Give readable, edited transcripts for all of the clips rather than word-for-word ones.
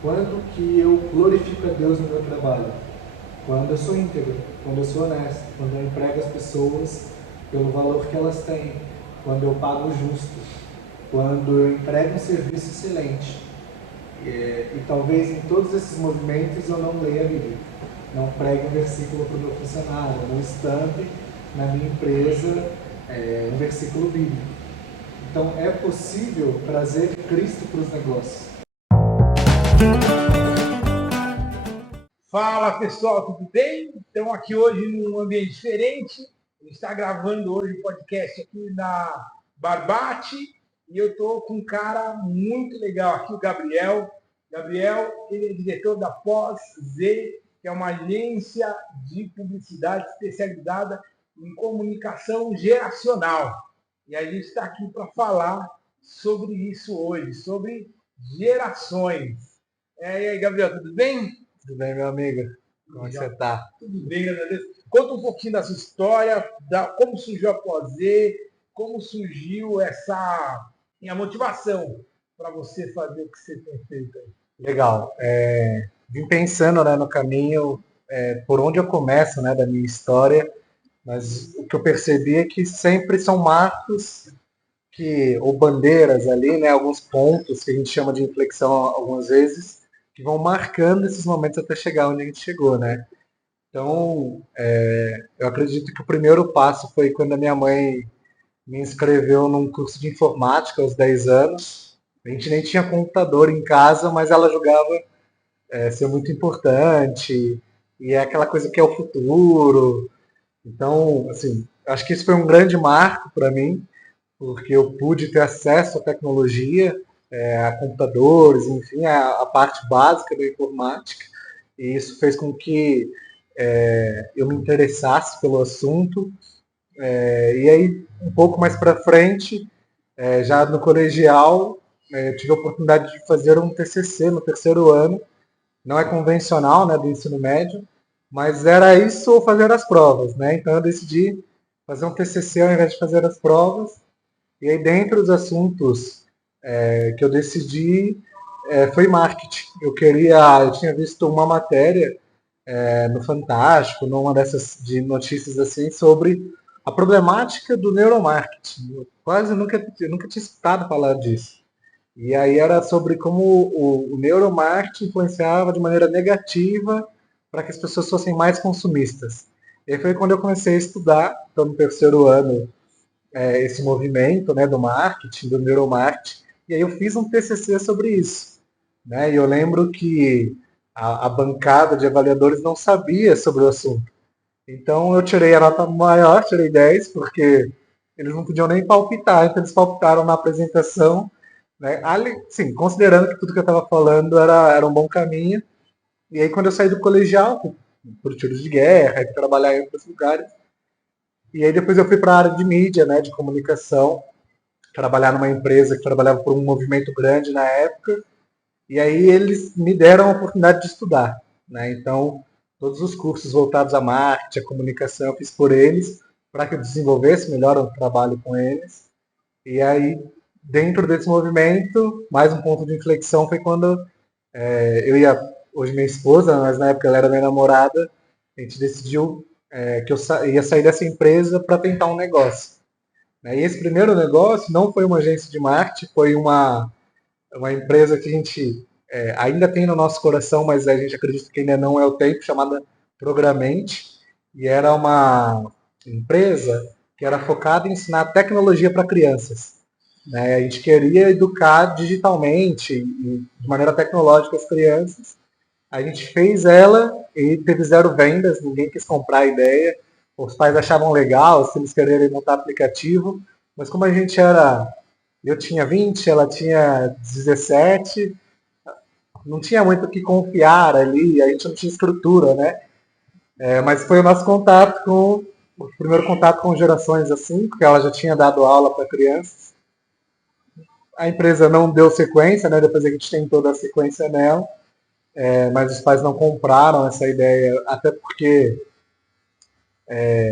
Quando que eu glorifico a Deus no meu trabalho? Quando eu sou íntegro, quando eu sou honesto, quando eu emprego as pessoas pelo valor que elas têm, quando eu pago justo, quando eu entrego um serviço excelente. E talvez em todos esses movimentos eu não leia a Bíblia, não pregue um versículo para o meu funcionário, não estampe na minha empresa um versículo bíblico. Então é possível trazer Cristo para os negócios. Fala pessoal, tudo bem? Estamos aqui hoje num ambiente diferente. A gente está gravando hoje o podcast aqui na Barbate e eu estou com um cara muito legal aqui, o Gabriel. Gabriel, ele é diretor da Pós-Z, que é uma agência de publicidade especializada em comunicação geracional. E a gente está aqui para falar sobre isso hoje, sobre gerações. E aí, Gabriel, tudo bem? Tudo bem, meu amigo? Como é que você está? Tudo bem, graças a Deus. Conta um pouquinho da sua história, como surgiu a Pós-Z, como surgiu a motivação para você fazer o que você tem feito aí. Legal. Vim pensando, né, no caminho, por onde eu começo, né, da minha história, mas o que eu percebi é que sempre são marcos ou bandeiras ali, né, alguns pontos que a gente chama de inflexão algumas vezes, que vão marcando esses momentos até chegar onde a gente chegou, né? Então, eu acredito que o primeiro passo foi quando a minha mãe me inscreveu num curso de informática aos 10 anos. A gente nem tinha computador em casa, mas ela julgava ser muito importante, e é aquela coisa que é o futuro. Então, assim, acho que isso foi um grande marco para mim, porque eu pude ter acesso à tecnologia, a computadores, enfim, a parte básica da informática, e isso fez com que eu me interessasse pelo assunto. E aí, um pouco mais para frente, já no colegial, eu tive a oportunidade de fazer um TCC no terceiro ano. Não é convencional, né, do ensino médio, mas era isso ou fazer as provas, né? Então eu decidi fazer um TCC ao invés de fazer as provas. E aí, dentro dos assuntos que eu decidi, foi marketing. Eu tinha visto uma matéria no Fantástico, numa dessas de notícias assim, sobre a problemática do neuromarketing. Eu nunca tinha escutado falar disso. E aí era sobre como o neuromarketing influenciava de maneira negativa para que as pessoas fossem mais consumistas. E aí foi quando eu comecei a estudar, então no terceiro ano, esse movimento, né, do marketing, do neuromarketing, e aí eu fiz um TCC sobre isso. Né? E eu lembro que a bancada de avaliadores não sabia sobre o assunto. Então eu tirei a nota maior, tirei 10, porque eles não podiam nem palpitar, então eles palpitaram na apresentação. Né? Ali, sim, considerando que tudo que eu estava falando era um bom caminho. E aí quando eu saí do colegial, por tiros de guerra, fui trabalhar em outros lugares, e aí depois eu fui para a área de mídia, né, de comunicação, trabalhar numa empresa que trabalhava por um movimento grande na época, e aí eles me deram a oportunidade de estudar. Né? Então, todos os cursos voltados a marketing, a comunicação, eu fiz por eles, para que eu desenvolvesse melhor o trabalho com eles. E aí, dentro desse movimento, mais um ponto de inflexão foi quando eu ia, hoje minha esposa, mas na época ela era minha namorada, a gente decidiu que eu ia sair dessa empresa para tentar um negócio. Né? E esse primeiro negócio não foi uma agência de marketing, foi uma empresa que a gente ainda tem no nosso coração, mas a gente acredita que ainda não é o tempo, chamada Programente. E era uma empresa que era focada em ensinar tecnologia para crianças. Né? A gente queria educar digitalmente e de maneira tecnológica as crianças. A gente fez ela e teve zero vendas, ninguém quis comprar a ideia. Os pais achavam legal se eles quererem montar aplicativo, mas como a gente era. Eu tinha 20, ela tinha 17, não tinha muito o que confiar ali, a gente não tinha estrutura, né? Mas foi o nosso contato o primeiro contato com gerações assim, porque ela já tinha dado aula para crianças. A empresa não deu sequência, né? Depois a gente tem toda a sequência nela, mas os pais não compraram essa ideia, até porque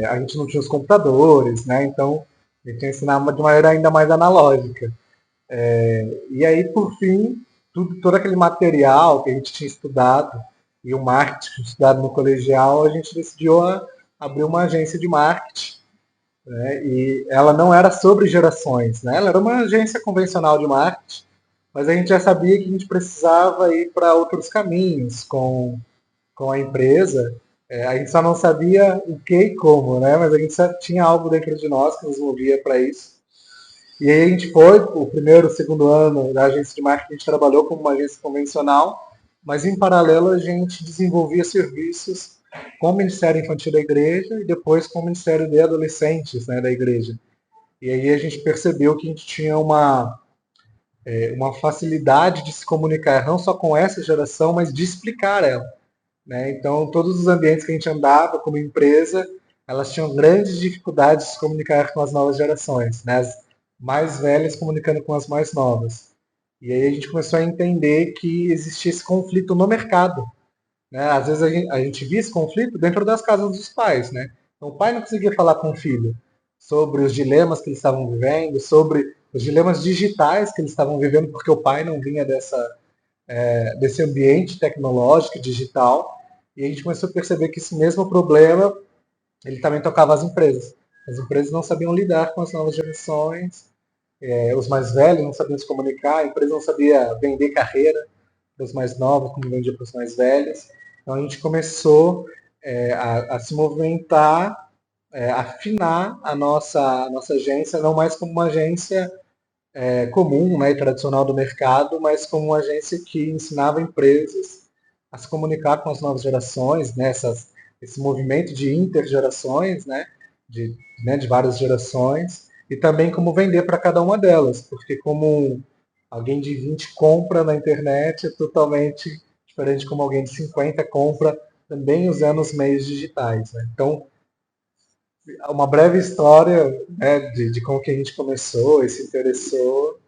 a gente não tinha os computadores, né? Então a gente ensinava de maneira ainda mais analógica. E aí, por fim, todo aquele material que a gente tinha estudado e o marketing estudado no colegial, a gente decidiu abrir uma agência de marketing, né? E ela não era sobre gerações, né? Ela era uma agência convencional de marketing, mas a gente já sabia que a gente precisava ir para outros caminhos com a empresa. A gente só não sabia o que e como, né? Mas a gente já tinha algo dentro de nós que nos movia para isso. E aí a gente foi, o primeiro, o segundo ano da agência de marketing, a gente trabalhou como uma agência convencional, mas em paralelo a gente desenvolvia serviços com o Ministério Infantil da Igreja e depois com o Ministério de Adolescentes, né, da Igreja. E aí a gente percebeu que a gente tinha uma facilidade de se comunicar não só com essa geração, mas de explicar ela, né? Então, todos os ambientes que a gente andava como empresa, elas tinham grandes dificuldades de se comunicar com as novas gerações, né? As mais velhas comunicando com as mais novas. E aí a gente começou a entender que existia esse conflito no mercado, né? Às vezes a gente via esse conflito dentro das casas dos pais, né? Então, o pai não conseguia falar com o filho sobre os dilemas que eles estavam vivendo, sobre os dilemas digitais que eles estavam vivendo, porque o pai não vinha desse ambiente tecnológico, digital, e a gente começou a perceber que esse mesmo problema ele também tocava as empresas. As empresas não sabiam lidar com as novas gerações, os mais velhos não sabiam se comunicar, a empresa não sabia vender carreira para os mais novos, como vendia para os mais velhos. Então a gente começou a se movimentar, afinar a nossa agência, não mais como uma agência comum, né, e tradicional do mercado, mas como uma agência que ensinava empresas a se comunicar com as novas gerações, né, esse movimento de intergerações, de, de várias gerações, e também como vender para cada uma delas, porque como alguém de 20 compra na internet é totalmente diferente como alguém de 50 compra também usando os meios digitais. Né? Então, uma breve história, né, de como que a gente começou e se interessou,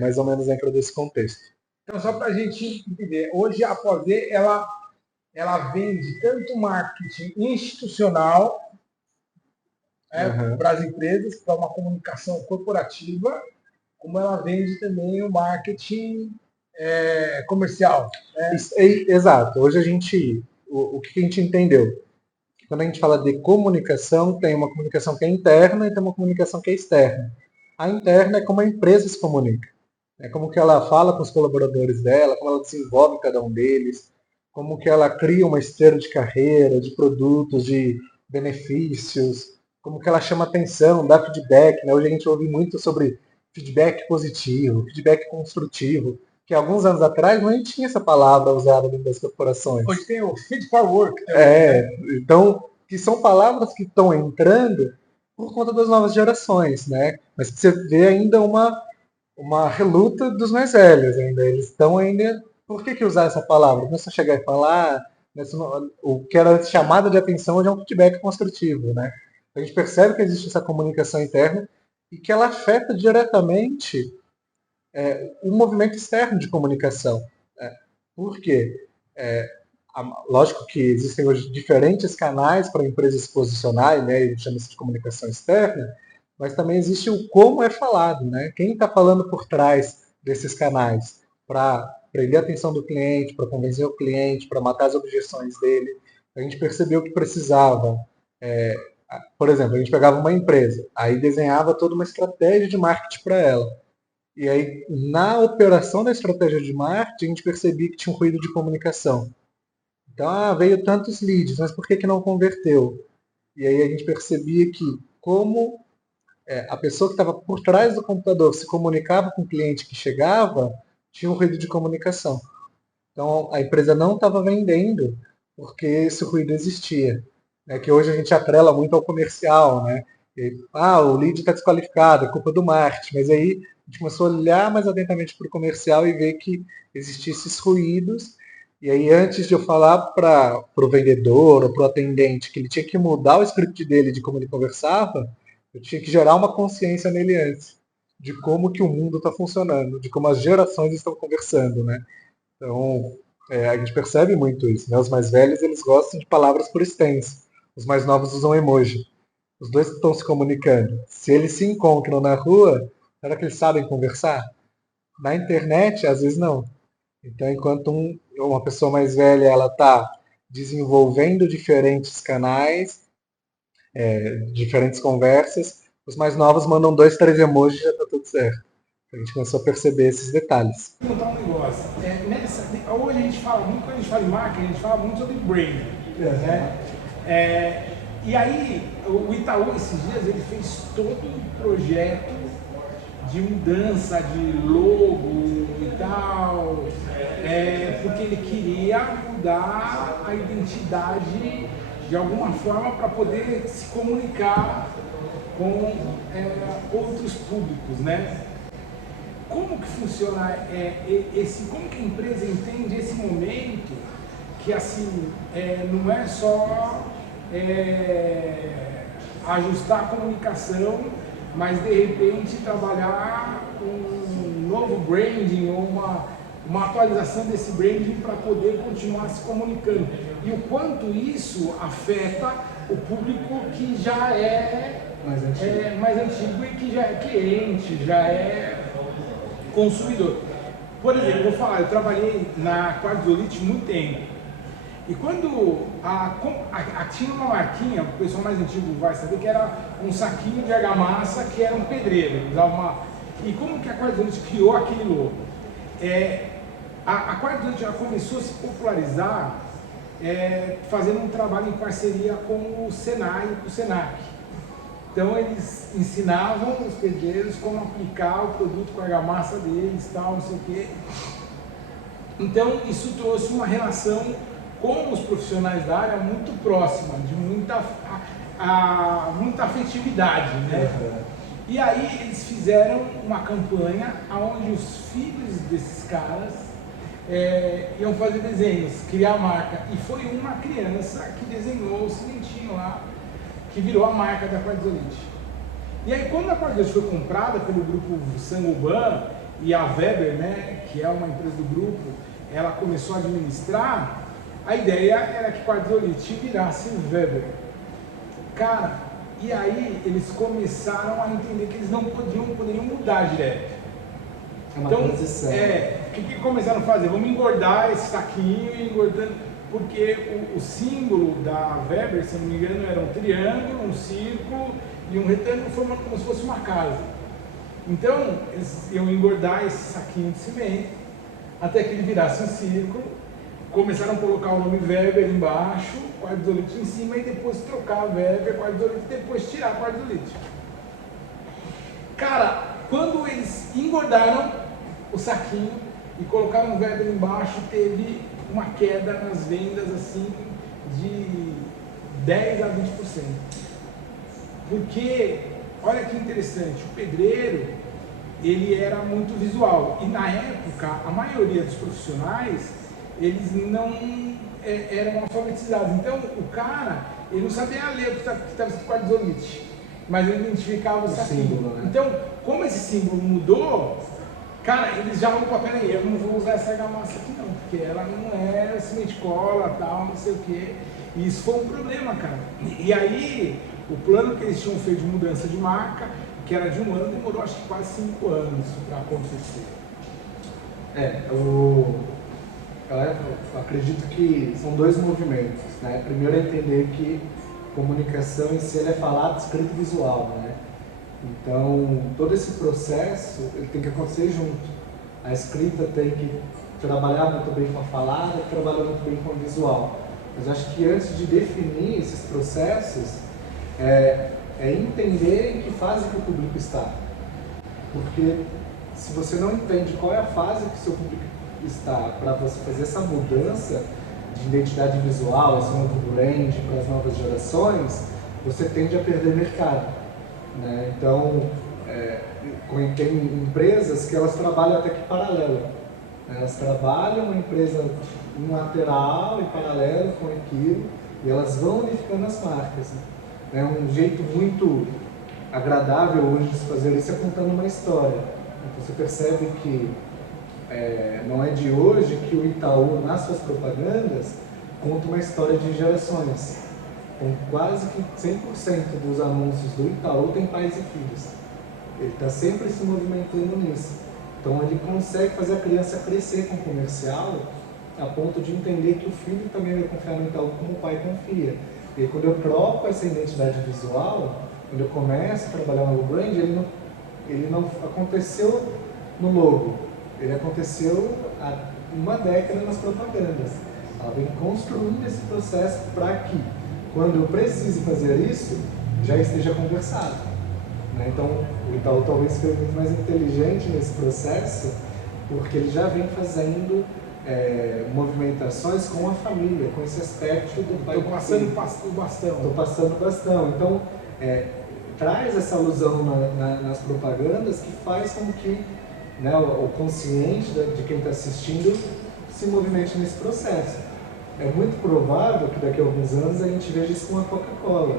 mais ou menos dentro desse contexto. Então, só para a gente entender, hoje a Apogee, ela vende tanto marketing institucional Uhum. para as empresas, para uma comunicação corporativa, como ela vende também o marketing comercial. Né? Exato. Hoje o que a gente entendeu? Quando a gente fala de comunicação, tem uma comunicação que é interna e tem uma comunicação que é externa. A interna é como a empresa se comunica. É como que ela fala com os colaboradores dela, como ela desenvolve cada um deles, como que ela cria uma esteira de carreira, de produtos, de benefícios, como que ela chama atenção, dá feedback. Né? Hoje a gente ouve muito sobre feedback positivo, feedback construtivo, que alguns anos atrás não tinha essa palavra usada dentro das corporações. Hoje tem o Feed for Work também. Então, que são palavras que estão entrando por conta das novas gerações, né? Mas que você vê ainda uma reluta dos mais velhos ainda. Eles estão ainda. Por que usar essa palavra? Não é só chegar e falar. O que era chamada de atenção hoje é um feedback construtivo, né? A gente percebe que existe essa comunicação interna e que ela afeta diretamente o movimento externo de comunicação. Né? Por quê? Lógico que existem hoje diferentes canais para empresas se posicionarem, né? A gente chama isso de comunicação externa, mas também existe o como é falado, né? Quem está falando por trás desses canais para prender a atenção do cliente, para convencer o cliente, para matar as objeções dele. A gente percebeu que precisava, por exemplo, a gente pegava uma empresa, aí desenhava toda uma estratégia de marketing para ela. E aí, na operação da estratégia de marketing, a gente percebia que tinha um ruído de comunicação. Então, veio tantos leads, mas por que não converteu? E aí a gente percebia que como a pessoa que estava por trás do computador se comunicava com o cliente que chegava, tinha um ruído de comunicação. Então, a empresa não estava vendendo porque esse ruído existia. Né? Que hoje a gente atrela muito ao comercial, né? O lead está desqualificado, é culpa do marketing. Mas aí a gente começou a olhar mais atentamente para o comercial e ver que existiam esses ruídos. E aí, antes de eu falar para o vendedor ou para o atendente que ele tinha que mudar o script dele de como ele conversava, eu tinha que gerar uma consciência nele antes de como que o mundo está funcionando, de como as gerações estão conversando, né? Então, a gente percebe muito isso, né? Os mais velhos, eles gostam de palavras por extenso. Os mais novos usam emoji. Os dois estão se comunicando. Se eles se encontram na rua, será que eles sabem conversar? Na internet, às vezes não. Então, enquanto uma pessoa mais velha ela está desenvolvendo diferentes canais, diferentes conversas, os mais novos mandam 2, 3 emojis e já está tudo certo. A gente começou a perceber esses detalhes. Vou contar um negócio. Hoje a gente fala muito, quando a gente fala em marketing, a gente fala muito sobre brand. Né? E aí, o Itaú, esses dias, ele fez todo um projeto de mudança de logo e tal, porque ele queria mudar a identidade de alguma forma para poder se comunicar com outros públicos, né? Como que funciona como que a empresa entende esse momento que assim não é só ajustar a comunicação, mas de repente trabalhar um novo branding ou uma atualização desse branding para poder continuar se comunicando, e o quanto isso afeta o público que já mais antigo e que já é cliente, já é consumidor. Por exemplo, vou falar, eu trabalhei na Quartzolite muito tempo. E quando tinha uma marquinha, o pessoal mais antigo vai saber que era um saquinho de argamassa que era um pedreiro. E como que a Quartzolite criou aquele logo? A Quartzolite já começou a se popularizar fazendo um trabalho em parceria com o Senai e com o Senac. Então eles ensinavam os pedreiros como aplicar o produto com a argamassa deles, tal, não sei o quê. Então isso trouxe uma relação com os profissionais da área muito próxima, de muita afetividade, né? E aí eles fizeram uma campanha onde os filhos desses caras iam fazer desenhos, criar a marca. E foi uma criança que desenhou o cimentinho lá, que virou a marca da Quartzolite. E aí quando a Quartzolite foi comprada pelo grupo Saint-Gobain e a Weber, né, que é uma empresa do grupo, ela começou a administrar, a ideia era que Quartzolite virasse Weber. Cara, e aí eles começaram a entender que eles não poderiam mudar direto. Então, o que começaram a fazer? Vamos engordar esse saquinho, engordando, porque o símbolo da Weber, se não me engano, era um triângulo, um círculo e um retângulo formando como se fosse uma casa. Então, eles iam engordar esse saquinho de cimento até que ele virasse um círculo. Começaram a colocar o nome Weber embaixo, Quartzolite em cima, e depois trocar Weber, Quartzolite, e depois tirar Quartzolite. Cara, quando eles engordaram o saquinho e colocaram o Weber embaixo, teve uma queda nas vendas assim de 10 a 20%. Porque, olha que interessante, o pedreiro, ele era muito visual, e na época a maioria dos profissionais, eles não eram alfabetizados. Então o cara, ele não sabia ler o que estava escrito Quartzolite, mas ele identificava o saquinho. Símbolo, né? Então, como esse símbolo mudou, cara, eles já vão, peraí, eu não vou usar essa argamassa aqui não, porque ela não é cimento cola, tal, não sei o quê. E isso foi um problema, cara. E aí, o plano que eles tinham feito de mudança de marca, que era de 1 ano, demorou acho que quase 5 anos para acontecer. Eu acredito que são 2 movimentos, né? Primeiro é entender que comunicação em si é falado, escrito e visual, né? Então, todo esse processo ele tem que acontecer junto. A escrita tem que trabalhar muito bem com a falada, trabalhar muito bem com o visual. Mas acho que antes de definir esses processos, é entender em que fase que o público está. Porque se você não entende qual é a fase que o seu público está para você fazer essa mudança de identidade visual, esse novo brand para as novas gerações, você tende a perder mercado, né? Então, tem empresas que elas trabalham até que paralelo, né? Elas trabalham uma empresa em lateral e paralelo com aquilo, e elas vão unificando as marcas, né? Um jeito muito agradável hoje de se fazer isso é contando uma história. Então, você percebe que não é de hoje que o Itaú, nas suas propagandas, conta uma história de gerações. Então, quase que 100% dos anúncios do Itaú tem pais e filhos. Ele está sempre se movimentando nisso. Então ele consegue fazer a criança crescer com o comercial a ponto de entender que o filho também vai confiar no Itaú como o pai confia. E aí, quando eu troco essa identidade visual, quando eu começo a trabalhar no brand, ele não aconteceu no logo, ele aconteceu há uma década nas propagandas. Ela vem construindo esse processo para que, quando eu precise fazer isso, já esteja conversado. Né? Então, o Itaú talvez foi muito mais inteligente nesse processo, porque ele já vem fazendo movimentações com a família, com esse aspecto do pai. Estou passando o bastão. Estou passando o bastão. Então, traz essa alusão nas propagandas que faz com que, né, o consciente de quem está assistindo se movimente nesse processo. É muito provável que daqui a alguns anos a gente veja isso com a Coca-Cola.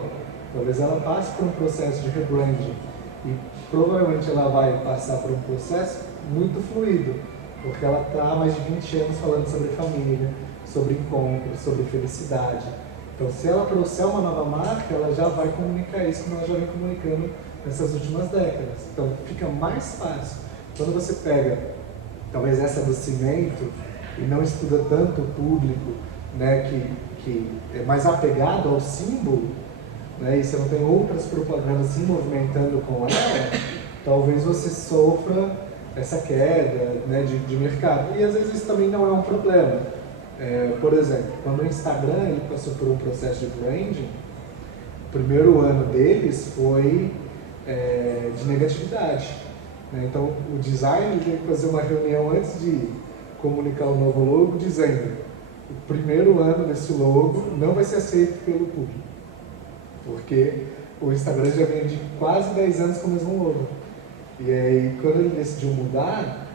Talvez ela passe por um processo de rebranding e provavelmente ela vai passar por um processo muito fluido, porque ela está há mais de 20 anos falando sobre família, sobre encontro, sobre felicidade. Então, se ela trouxer uma nova marca, ela já vai comunicar isso como ela já vem comunicando nessas últimas décadas. Então, fica mais fácil. Quando você pega, talvez essa do cimento, e não estuda tanto o público, né, que é mais apegado ao símbolo, né, e você não tem outras propagandas se movimentando com ela, talvez você sofra essa queda, né, de mercado. E às vezes isso também não é um problema. Por exemplo, quando o Instagram ele passou por um processo de branding, o primeiro ano deles foi de negatividade. Né? Então o design teve que fazer uma reunião antes de comunicar o novo logo, dizendo: o primeiro ano desse logo não vai ser aceito pelo público, porque o Instagram já vem de quase 10 anos com o mesmo logo. E aí, quando ele decidiu mudar,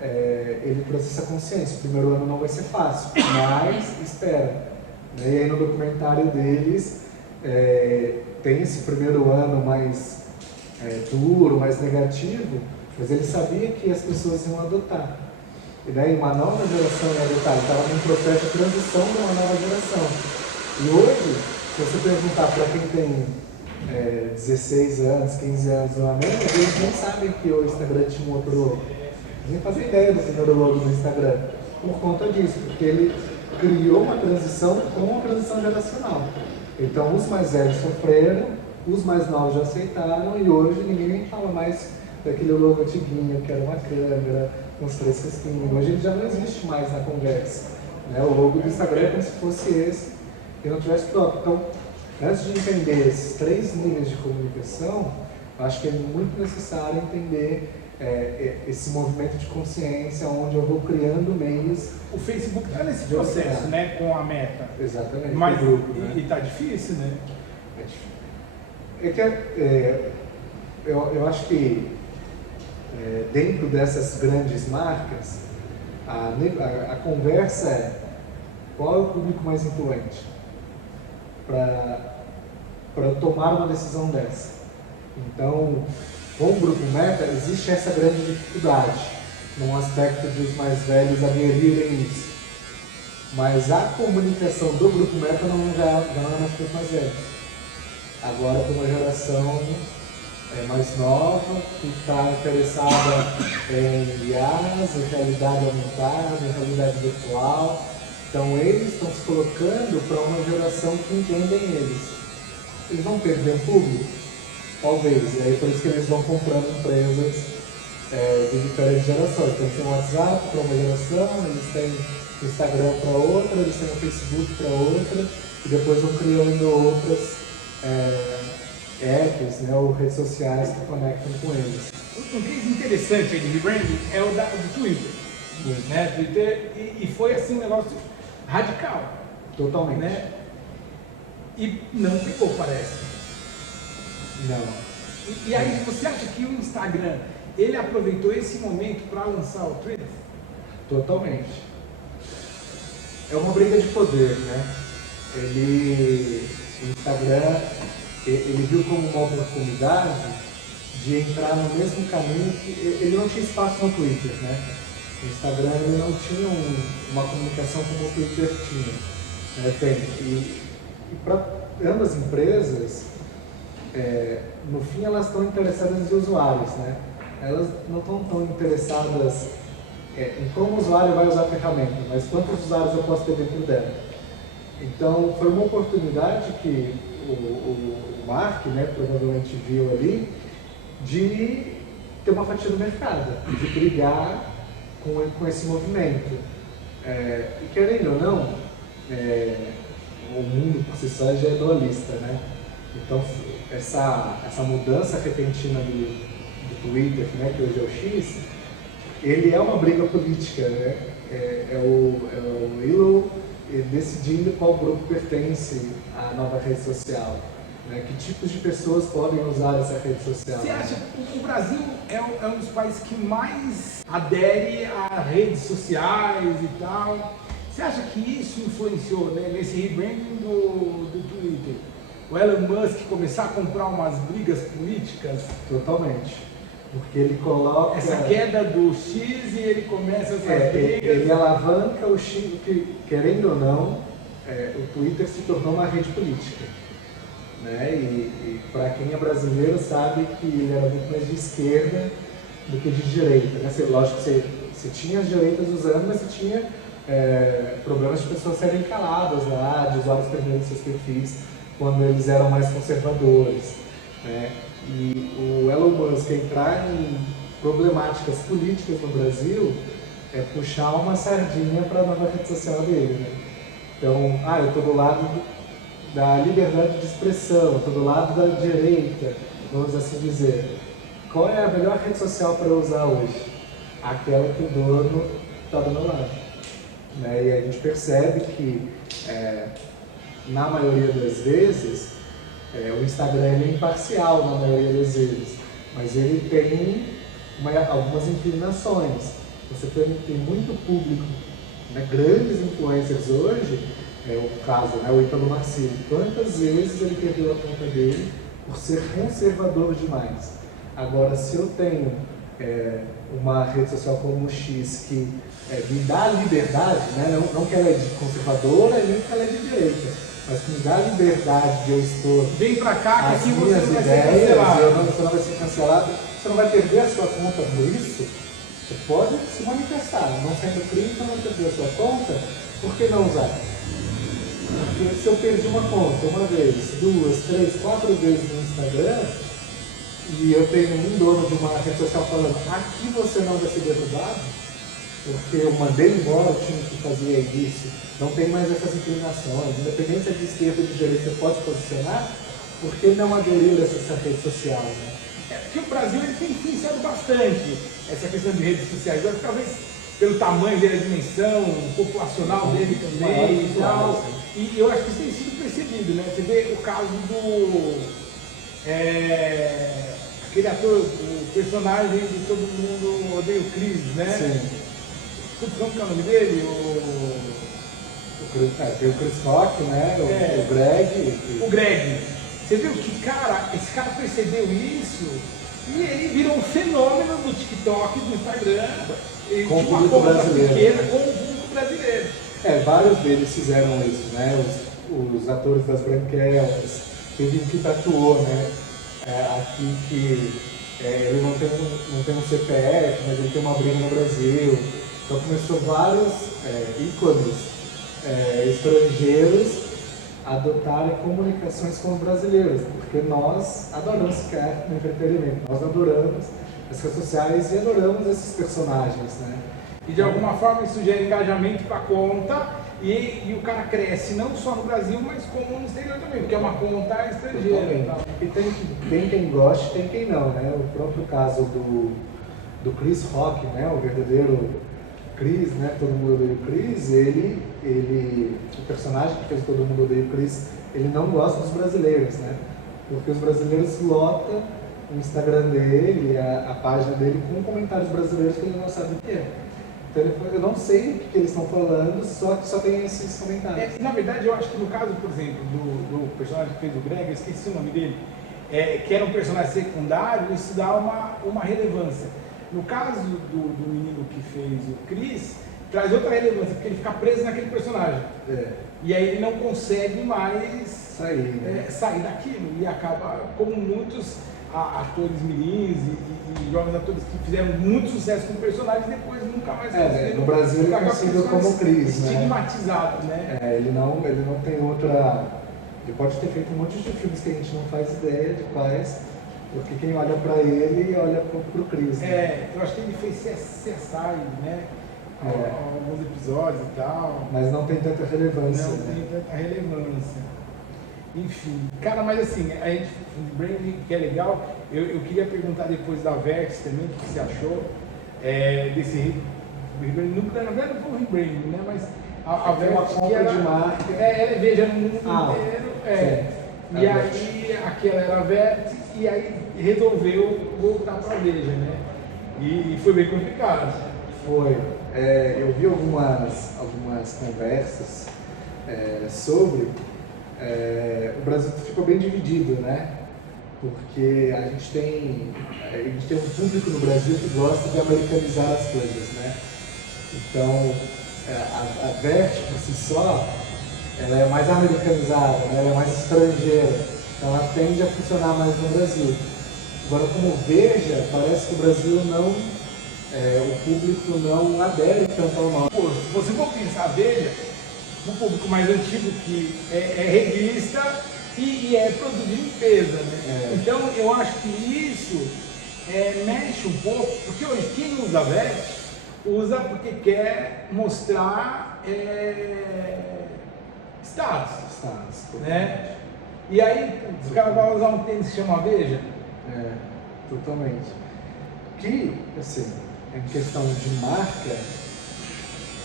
ele trouxe essa consciência: o primeiro ano não vai ser fácil, mas espera. E aí, no documentário deles, tem esse primeiro ano mais duro, mais negativo, mas ele sabia que as pessoas iam adotar. E daí uma nova geração ia adotar, ele estava num processo de transição de uma nova geração. E hoje, se você perguntar para quem tem 16 anos, 15 anos ou menos, eles nem sabem que o Instagram tinha um outro logo. Eles nem fazem ideia do primeiro logo do Instagram, por conta disso, porque ele criou uma transição com uma transição geracional. Então os mais velhos sofreram, os mais novos já aceitaram, e hoje ninguém nem fala mais daquele logo antiguinho, que era uma câmera, com os três risquinhos. Hoje ele já não existe mais na conversa. Né? O logo do Instagram é como se fosse esse, e não tivesse troca. Então, antes de entender esses 3 níveis de comunicação, acho que é muito necessário entender esse movimento de consciência, onde eu vou criando meios. O Facebook está nesse processo, né, com a Meta. Exatamente. Mas, grupo, né? E está difícil, né? É que eu acho que dentro dessas grandes marcas, a conversa é: qual é o público mais influente para tomar uma decisão dessa? Então, com o Grupo Meta, existe essa grande dificuldade, num aspecto de os mais velhos aderirem isso. Mas a comunicação do Grupo Meta já não é mais para os mais velhos. Agora, para uma geração mais nova, que está interessada em IaaS, em realidade aumentada, em realidade virtual. Então, eles estão se colocando para uma geração que entendem eles. Eles vão perder um público? Talvez, e aí por isso que eles vão comprando empresas de diferentes gerações. Então, eles têm o WhatsApp para uma geração, eles têm o Instagram para outra, eles têm o Facebook para outra, e depois vão criando outras apps, né, ou redes sociais que conectam com eles. Um case interessante aí de rebranding é o do Twitter. Né? Twitter e foi assim um negócio radical. Totalmente. Né? E não ficou, parece. Não. E aí, você acha que o Instagram, ele aproveitou esse momento para lançar o Twitter? Totalmente. É uma briga de poder, né? O Instagram, ele viu como uma oportunidade de entrar no mesmo caminho que ele não tinha espaço no Twitter, né? O Instagram ele não tinha uma comunicação como o Twitter tinha. Tem. E para ambas empresas, no fim elas estão interessadas em usuários, né? elas não estão tão interessadas em como o usuário vai usar a ferramenta, mas quantos usuários eu posso ter dentro dela. Então, foi uma oportunidade que o Mark, né, provavelmente viu ali, de ter uma fatia do mercado, de brigar com esse movimento. E querendo ou não, o mundo por si só já é dualista, né? Então, essa mudança repentina do Twitter, né, que hoje é o X, ele é uma briga política, né? É o Elon decidindo qual grupo pertence à nova rede social, né? Que tipos de pessoas podem usar essa rede social. Você acha que o Brasil é um dos países que mais adere a redes sociais e tal? Você acha que isso influenciou, né, nesse rebranding do Twitter? O Elon Musk começar a comprar umas brigas políticas? Totalmente. Porque ele coloca... Essa queda do X e ele começa essas brigas... Ele alavanca o X, que, querendo ou não, o Twitter se tornou uma rede política. Né? E para quem é brasileiro sabe que ele era muito mais de esquerda do que de direita. Né? Lógico que você tinha as direitas usando, mas você tinha problemas de pessoas serem caladas lá, de usuários perderem seus perfis quando eles eram mais conservadores. Né? E o Elon Musk entrar em problemáticas políticas no Brasil é puxar uma sardinha para a nova rede social dele. Né? Então, eu estou do lado da liberdade de expressão, estou do lado da direita, vamos assim dizer. Qual é a melhor rede social para eu usar hoje? Aquela que o dono está do meu lado. Né? E a gente percebe que, na maioria das vezes, o Instagram é imparcial na maioria das vezes, mas ele tem algumas inclinações. Você tem muito público, né, grandes influencers hoje, o caso, né, o Ítalo Marcilli, quantas vezes ele perdeu a conta dele por ser conservador demais. Agora, se eu tenho uma rede social como o X que me dá liberdade, né, não que ela é de conservadora nem que ela é de direita, mas que me dá a liberdade de eu expor vem pra cá, que aqui você minhas não vai ideias, ser cancelado. você não vai ser cancelado, você não vai perder a sua conta por isso, você pode se manifestar, não sendo crítico, não perder a sua conta, por que não usar? Porque se eu perdi uma conta uma vez, 2, 3, 4 vezes no Instagram, e eu tenho um dono de uma rede social falando, aqui você não vai ser derrubado, porque eu mandei embora o time que fazia isso, não tem mais essas inclinações, independente se é de esquerda ou de direita, você pode se posicionar, por que não aderir a essa rede social? Né? Porque o Brasil ele tem influenciado bastante essa questão de redes sociais, talvez pelo tamanho dele, a dimensão populacional dele também e tal, e eu acho que isso tem sido percebido, né? Você vê o caso do... aquele ator, o personagem de Todo Mundo Odeia o Chris, né? Sim. Como que é o nome dele? Tem o Chris Rock, né? O Greg. O Greg. Você viu que, esse cara percebeu isso e ele virou um fenômeno do TikTok, do Instagram, com o público brasileiro. Pequena, com o público brasileiro. Vários deles fizeram isso, né? Os atores das Branquelas, teve um que tatuou, né? Aqui que ele não tem um CPF, mas ele tem uma briga no Brasil. Então começou vários ícones estrangeiros a adotarem comunicações com os brasileiros, porque nós adoramos ficar no entretenimento, nós adoramos as redes sociais e adoramos esses personagens, né? E de alguma forma isso gera engajamento para a conta e o cara cresce não só no Brasil, mas como no exterior também, porque é uma conta estrangeira. E tem quem goste, tem quem não, né? O próprio caso do Chris Rock, né? O verdadeiro Chris, né? Todo Mundo Odeia o Chris, o personagem que fez Todo Mundo Odeia o Chris, ele não gosta dos brasileiros, né? Porque os brasileiros lotam o Instagram dele, a página dele com comentários brasileiros que ele não sabe o que é. Então eu não sei o que eles estão falando, só que só tem esses comentários. Na verdade, eu acho que no caso, por exemplo, do personagem que fez o Greg, eu esqueci o nome dele, que era um personagem secundário, isso dá uma relevância. No caso do menino que fez o Chris, traz outra relevância, porque ele fica preso naquele personagem. E aí ele não consegue mais sair daquilo. E acaba, como muitos atores mirins e jovens atores que fizeram muito sucesso com personagens e depois nunca mais no Brasil ele é conhecido como Cris, né? Estigmatizado, né? Ele não tem outra... Ele pode ter feito um monte de filmes que a gente não faz ideia de quais, porque quem olha pra ele olha pro Cris. Né? Eu acho que ele fez CSI, né? Alguns episódios e tal. Mas não tem tanta relevância. Não tem tanta relevância. Enfim, cara, mas assim, a gente, o branding que é legal, eu queria perguntar depois da Vertex também, o que você achou desse rebranding, na verdade não foi um rebranding, né, mas a Vertex uma compra de marca. Ela veja no mundo inteiro, e aí aquela era a Vertex, e aí resolveu voltar para a Veja, né, e foi bem complicado. Foi, eu vi algumas conversas sobre... o Brasil ficou bem dividido, né? Porque a gente tem um público no Brasil que gosta de americanizar as coisas, né? Então, a Vert, por si só, ela é mais americanizada, né? Ela é mais estrangeira, então ela tende a funcionar mais no Brasil. Agora, como Veja, parece que o Brasil não, o público não adere tanto ao nome. Pô, se você for pensar, Veja, um público mais antigo que é revista e é produto de limpeza, né? Então eu acho que isso mexe um pouco, porque hoje quem usa veste usa porque quer mostrar status, né? E aí os caras vão usar um tênis que chama Veja? Totalmente. Que, assim, em questão de marca,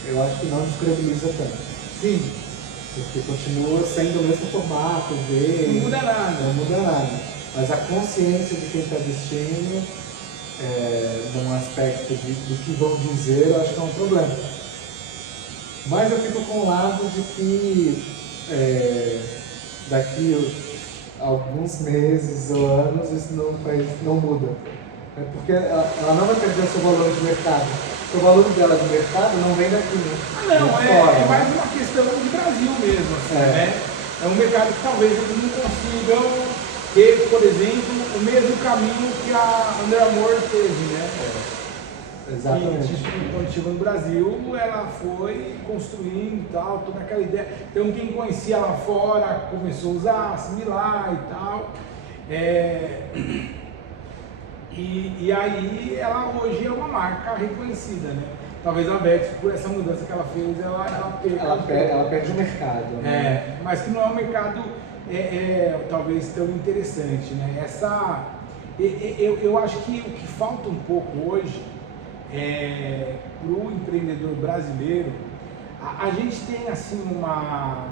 eu acho que não descredibiliza tanto. Sim. Porque continua sendo o mesmo formato, não muda nada. Não muda nada. Mas a consciência de quem está vestindo, num aspecto do que vão dizer, eu acho que é um problema. Mas eu fico com o lado de que daqui a alguns meses ou anos isso não muda. Porque ela não vai perder seu valor de mercado. O valor dela de mercado não vem daqui, né? É mais uma questão de Brasil mesmo, assim, né? É um mercado que talvez eles não consigam ter, por exemplo, o mesmo caminho que a Under Armour teve, né? Exatamente. E, quando chegou no Brasil, ela foi construindo e tal, toda aquela ideia. Então quem conhecia lá fora começou a usar, assimilar e tal. E aí ela hoje é uma marca reconhecida, né? Talvez a Betts, por essa mudança que ela fez, ela perde o mercado. Né? Mas que não é um mercado talvez tão interessante, né? Eu acho que o que falta um pouco hoje para o empreendedor brasileiro, a gente tem assim uma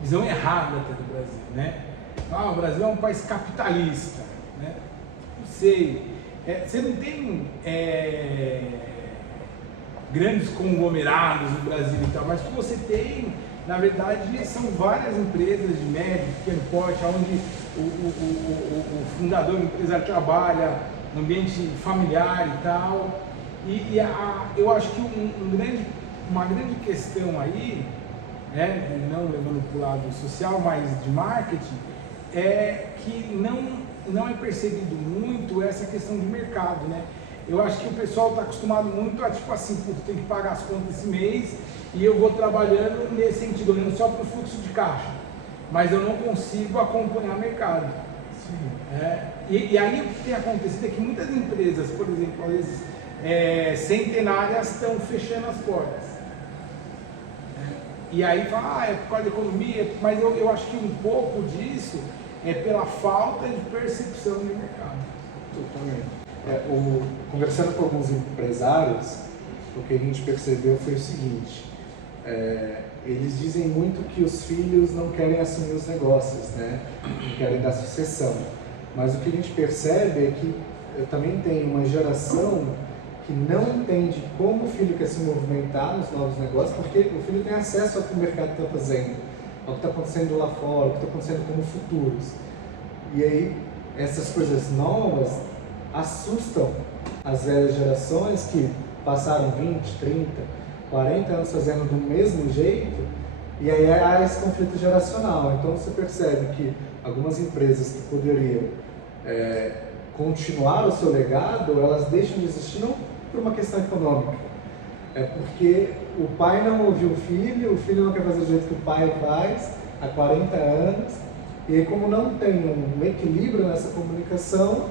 visão errada até do Brasil, né? O Brasil é um país capitalista, né? Não sei, você não tem grandes conglomerados no Brasil e tal, mas o que você tem, na verdade, são várias empresas de médio, pequeno porte, onde o fundador do empresário trabalha no ambiente familiar e tal. Eu acho que uma grande questão aí, não levando para o lado social, mas de marketing, é que não é percebido muito essa questão de mercado, né? Eu acho que o pessoal está acostumado muito a, tipo assim, tem que pagar as contas esse mês e eu vou trabalhando nesse sentido, olhando só para o fluxo de caixa, mas eu não consigo acompanhar o mercado. E aí o que tem acontecido é que muitas empresas, por exemplo, às vezes centenárias, estão fechando as portas. E aí fala, é por causa da economia, mas eu acho que um pouco disso é pela falta de percepção de mercado. Totalmente. Conversando com alguns empresários, o que a gente percebeu foi o seguinte, eles dizem muito que os filhos não querem assumir os negócios, né? Não querem dar sucessão. Mas o que a gente percebe é que também tem uma geração que não entende como o filho quer se movimentar nos novos negócios, porque o filho tem acesso ao que o mercado está fazendo, ao que está acontecendo lá fora, ao que está acontecendo como futuros. E aí, essas coisas novas assustam as velhas gerações que passaram 20, 30, 40 anos fazendo do mesmo jeito E aí há esse conflito geracional. Então você percebe que algumas empresas que poderiam continuar o seu legado, elas deixam de existir não por uma questão econômica, é porque o pai não ouviu o filho não quer fazer do jeito que o pai faz há 40 anos, e aí, como não tem um equilíbrio nessa comunicação,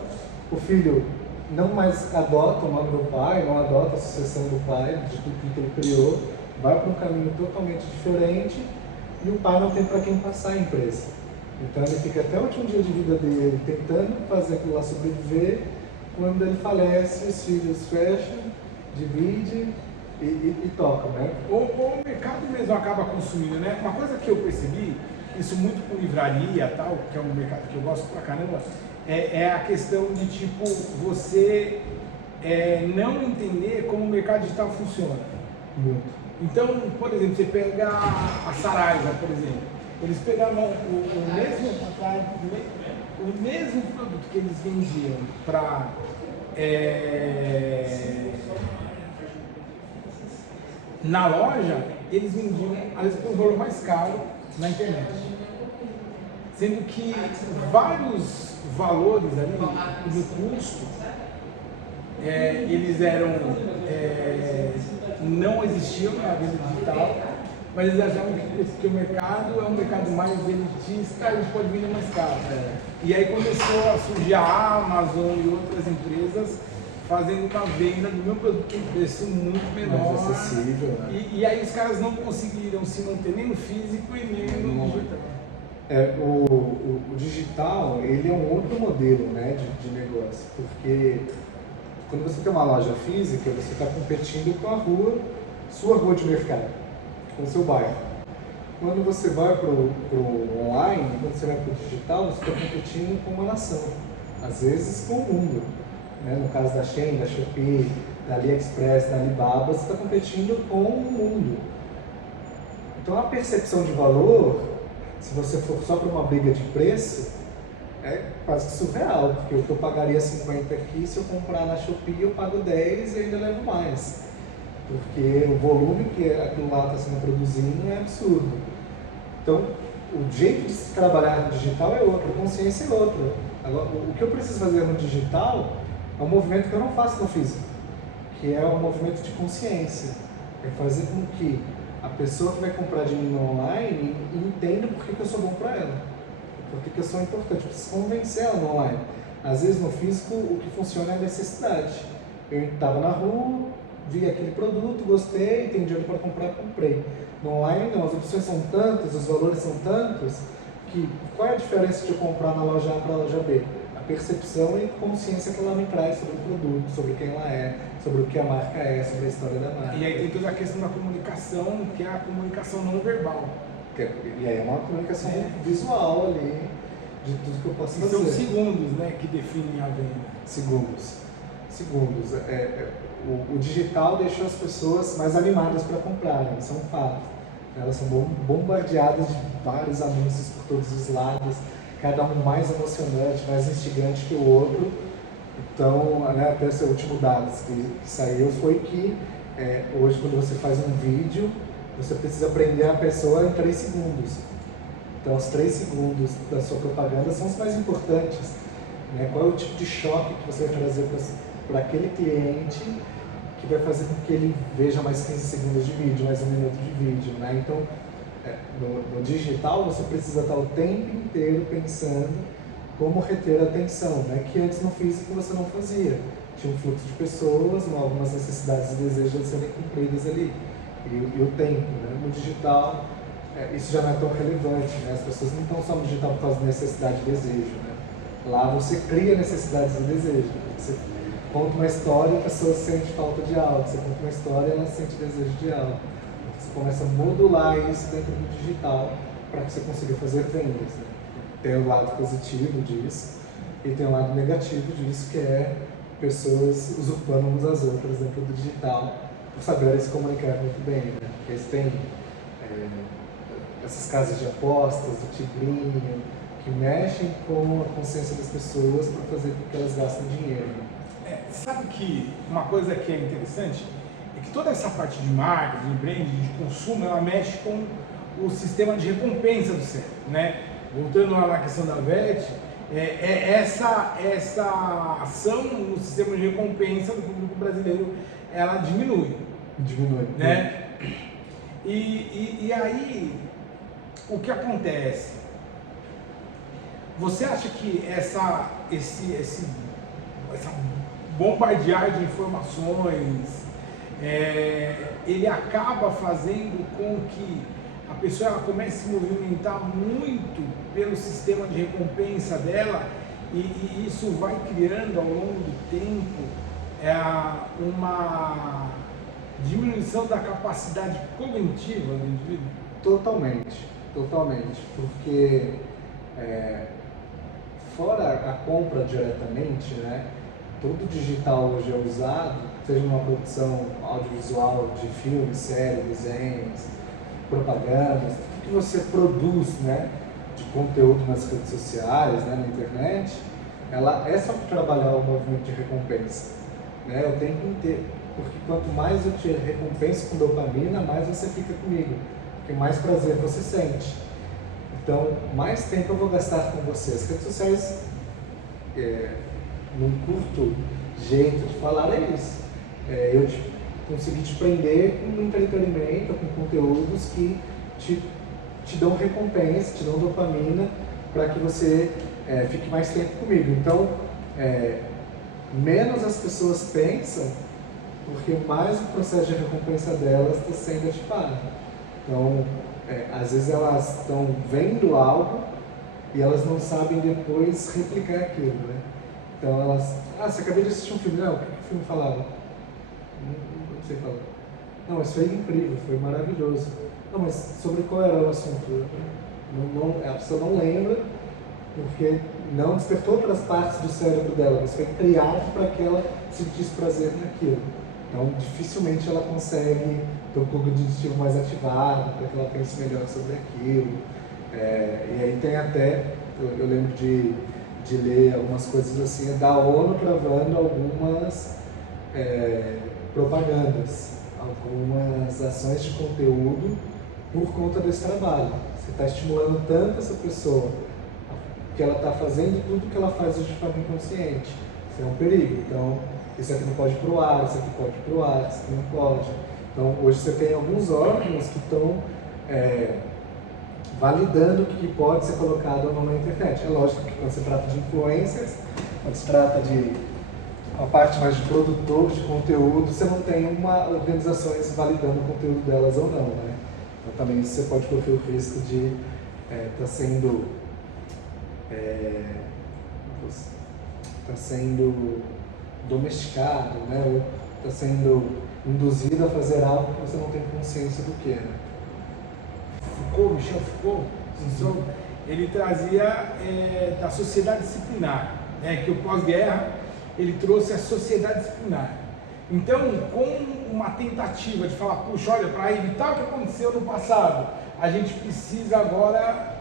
o filho não mais adota o nome do pai, não adota a sucessão do pai, de tudo que ele criou, vai para um caminho totalmente diferente, e o pai não tem para quem passar a empresa. Então ele fica até o último dia de vida dele tentando fazer aquilo lá sobreviver. Quando ele falece, os filhos fecham, dividem e tocam, né? Ou o mercado mesmo acaba consumindo, né? Uma coisa que eu percebi, isso muito com livraria e tal, que é um mercado que eu gosto pra caramba, é a questão de tipo, você não entender como o mercado digital funciona. Muito. Então, por exemplo, você pega a Saraiva, por exemplo, eles pegavam o mesmo produto que eles vendiam para na loja, eles vendiam às vezes por um valor mais caro na internet. Sendo que vários valores ali do custo eles eram não existiam na venda digital, mas eles achavam que o mercado é um mercado mais elitista e pode vender mais caro. E aí começou a surgir a Amazon e outras empresas fazendo uma venda do meu produto em preço muito menor, mais acessível, né? E aí os caras não conseguiram se manter nem no físico e nem no digital. O digital, ele é um outro modelo, né, de negócio, porque quando você tem uma loja física, você está competindo com a rua, sua rua de mercado, com o seu bairro. Quando você vai para o online, quando você vai para o digital, você está competindo com uma nação, às vezes com o mundo. Né? No caso da Shein, da Shopee, da AliExpress, da Alibaba, você está competindo com o mundo. Então a percepção de valor, se você for só para uma briga de preço, é quase que surreal, porque o que eu pagaria 50 aqui, se eu comprar na Shopee eu pago 10 e ainda levo mais. Porque o volume que aquilo lá está sendo produzindo é absurdo. Então, o jeito de se trabalhar no digital é outro, a consciência é outra. Agora, o que eu preciso fazer no digital é um movimento que eu não faço no físico, que é um movimento de consciência. É fazer com que a pessoa que vai comprar de mim no online entenda por que eu sou bom para ela, por que eu sou importante. Eu preciso convencer ela no online. Às vezes no físico o que funciona é a necessidade. Eu estava na rua, vi aquele produto, gostei, tenho dinheiro para comprar, comprei. No online não, as opções são tantas, os valores são tantos, que qual é a diferença de eu comprar na loja A para a loja B? A percepção e consciência que ela me traz sobre o produto, sobre quem ela é, sobre o que a marca é, sobre a história da marca. E aí tem toda a questão da comunicação, que é a comunicação não verbal. E aí é uma comunicação visual ali, de tudo que eu posso fazer. São segundos, né, que definem a venda. Segundos. O digital deixou as pessoas mais animadas para comprarem, isso é um fato. Elas são bombardeadas de vários anúncios por todos os lados, cada um mais emocionante, mais instigante que o outro. Então, né, até esse último dado que saiu foi que hoje, quando você faz um vídeo, você precisa prender a pessoa em 3 segundos. Então, os 3 segundos da sua propaganda são os mais importantes. Né? Qual é o tipo de choque que você vai trazer para aquele cliente que vai fazer com que ele veja mais 15 segundos de vídeo, mais 1 minuto de vídeo. Né? Então, no digital, você precisa estar o tempo inteiro pensando como reter a atenção, né? Que antes no físico você não fazia. Tinha um fluxo de pessoas, algumas necessidades e desejos a serem cumpridas ali. E o tempo, né? No digital, isso já não é tão relevante, né? As pessoas não estão só no digital por causa de necessidade e desejo, né? Lá você cria necessidades e desejos. Você conta uma história e a pessoa sente falta de algo. Você conta uma história e ela sente desejo de algo. Você começa a modular isso dentro do digital para que você consiga fazer vendas, né? Tem o lado positivo disso e tem o lado negativo disso, que é pessoas usurpando umas às outras dentro do digital por saberem se comunicar muito bem, né? Eles têm essas casas de apostas, o tigrinho, que mexem com a consciência das pessoas para fazer com que elas gastem dinheiro. Sabe que uma coisa que é interessante é que toda essa parte de marketing, de branding, de consumo, ela mexe com o sistema de recompensa do cérebro, né? Voltando lá na questão da VET, essa ação no sistema de recompensa do público brasileiro, ela diminui. Diminui. Né? E aí, o que acontece? Você acha que essa bombardear de informações, ele acaba fazendo com que a pessoa ela comece a se movimentar muito pelo sistema de recompensa dela e isso vai criando ao longo do tempo uma diminuição da capacidade cognitiva do indivíduo? Totalmente, porque fora a compra diretamente, né, todo digital hoje é usado, seja numa produção audiovisual de filmes, séries, desenhos, propagandas, tudo que você produz, né, de conteúdo nas redes sociais, né, na internet, ela é só para trabalhar o movimento de recompensa, né, o tempo inteiro, porque quanto mais eu te recompenso com dopamina, mais você fica comigo, porque mais prazer você sente. Então, mais tempo eu vou gastar com você. As redes sociais, num curto jeito de falar, é isso. Eu conseguir te prender com entretenimento, com conteúdos que te dão recompensa, te dão dopamina, para que você fique mais tempo comigo. Então, menos as pessoas pensam, porque mais o processo de recompensa delas está sendo ativado. Então, às vezes elas estão vendo algo e elas não sabem depois replicar aquilo, né? Então elas, você acabou de assistir um filme, não, o que o filme falava? Não sei falar. Não, isso foi incrível, foi maravilhoso. Não, mas sobre qual era o assunto? A pessoa não lembra, porque não despertou outras partes do cérebro dela, mas foi criado para que ela sentisse prazer naquilo. Então, dificilmente ela consegue ter um cognitivo mais ativado, para que ela pense melhor sobre aquilo. E aí tem até, eu lembro de ler algumas coisas assim, da ONU travando algumas propagandas, algumas ações de conteúdo por conta desse trabalho. Você está estimulando tanto essa pessoa que ela está fazendo tudo que ela faz hoje de forma inconsciente. Isso é um perigo. Então, isso aqui não pode ir para o ar, isso aqui pode ir para o ar, isso aqui não pode. Então, hoje você tem alguns órgãos que estão validando o que pode ser colocado ou não na internet. É lógico que quando se trata de influencers, quando se trata de uma parte mais de produtor de conteúdo, você não tem organizações validando o conteúdo delas ou não, né? Então, também você pode correr o risco de estar sendo domesticado, né? Ou está sendo induzido a fazer algo que você não tem consciência do que é. Né? Michel Foucault, ele trazia da sociedade disciplinar, né? Que o pós-guerra ele trouxe a sociedade disciplinar. Então, com uma tentativa de falar, puxa, olha, para evitar o que aconteceu no passado, a gente precisa agora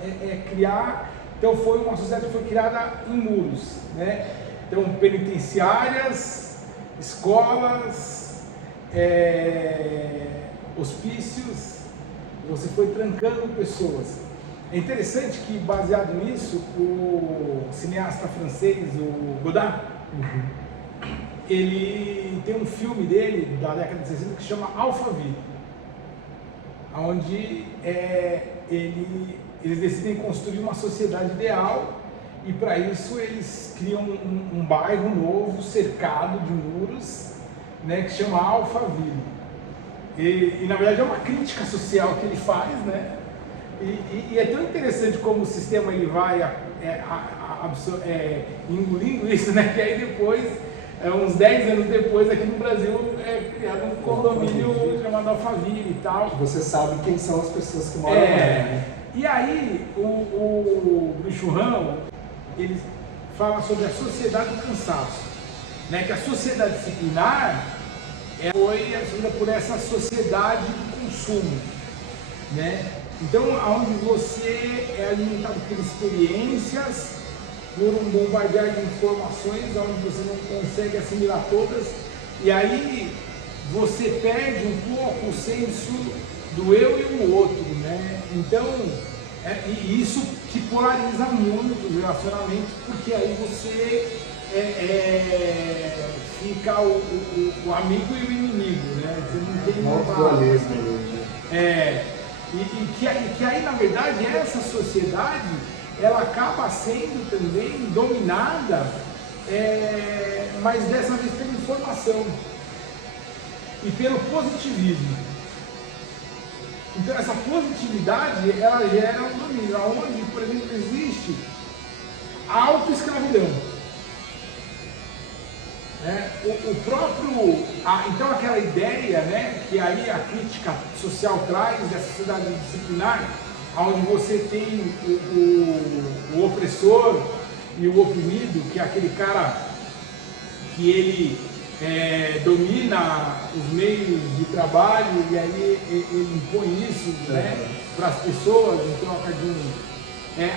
criar. Então, foi uma sociedade que foi criada em muros, né? Então, penitenciárias, escolas, hospícios, você foi trancando pessoas. É interessante que, baseado nisso, o cineasta francês, o Godard, ele tem um filme dele, da década de 60, que se chama Alphaville, onde eles decidem construir uma sociedade ideal. E para isso eles criam um bairro novo, cercado de muros, né, que chama Alphaville. E na verdade é uma crítica social que ele faz, né? E é tão interessante como o sistema ele vai engolindo isso, né? Que aí depois, uns 10 anos depois, aqui no Brasil é criado um condomínio chamado Alphaville e tal. Você sabe quem são as pessoas que moram lá, né? E aí o Bichurrão, ele fala sobre a sociedade do cansaço, né? Que a sociedade disciplinar foi assumida por essa sociedade do consumo, né? Então, onde você é alimentado por experiências, por um bombardear de informações, onde você não consegue assimilar todas, e aí você perde um pouco o senso do eu e o outro, né? Então, e isso te polariza muito os relacionamentos, porque aí você fica o amigo e o inimigo, né? Você não tem e que aí, na verdade, essa sociedade, ela acaba sendo também dominada, mas dessa vez pela informação e pelo positivismo. Então essa positividade, ela gera um domínio, onde, por exemplo, existe a autoescravidão. Então aquela ideia, né, que aí a crítica social traz da sociedade disciplinar, onde você tem o opressor e o oprimido, que é aquele cara que ele domina os meios de trabalho e aí ele impõe isso, né, para as pessoas em troca de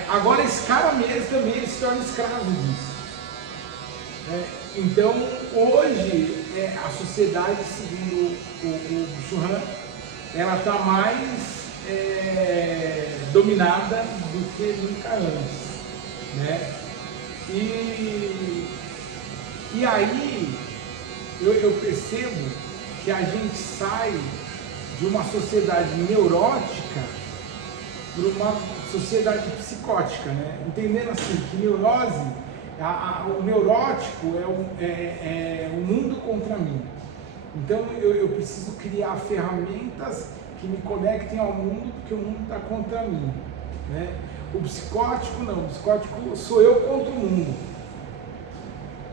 agora esse cara mesmo também ele se torna escravo disso. Então hoje a sociedade, segundo o Churran, ela está mais dominada do que nunca antes, né? E aí eu percebo que a gente sai de uma sociedade neurótica para uma sociedade psicótica, né? Entendendo assim que neurose, o neurótico é o mundo contra mim. Então eu preciso criar ferramentas que me conectem ao mundo, porque o mundo está contra mim, né? O psicótico não, o psicótico sou eu contra o mundo.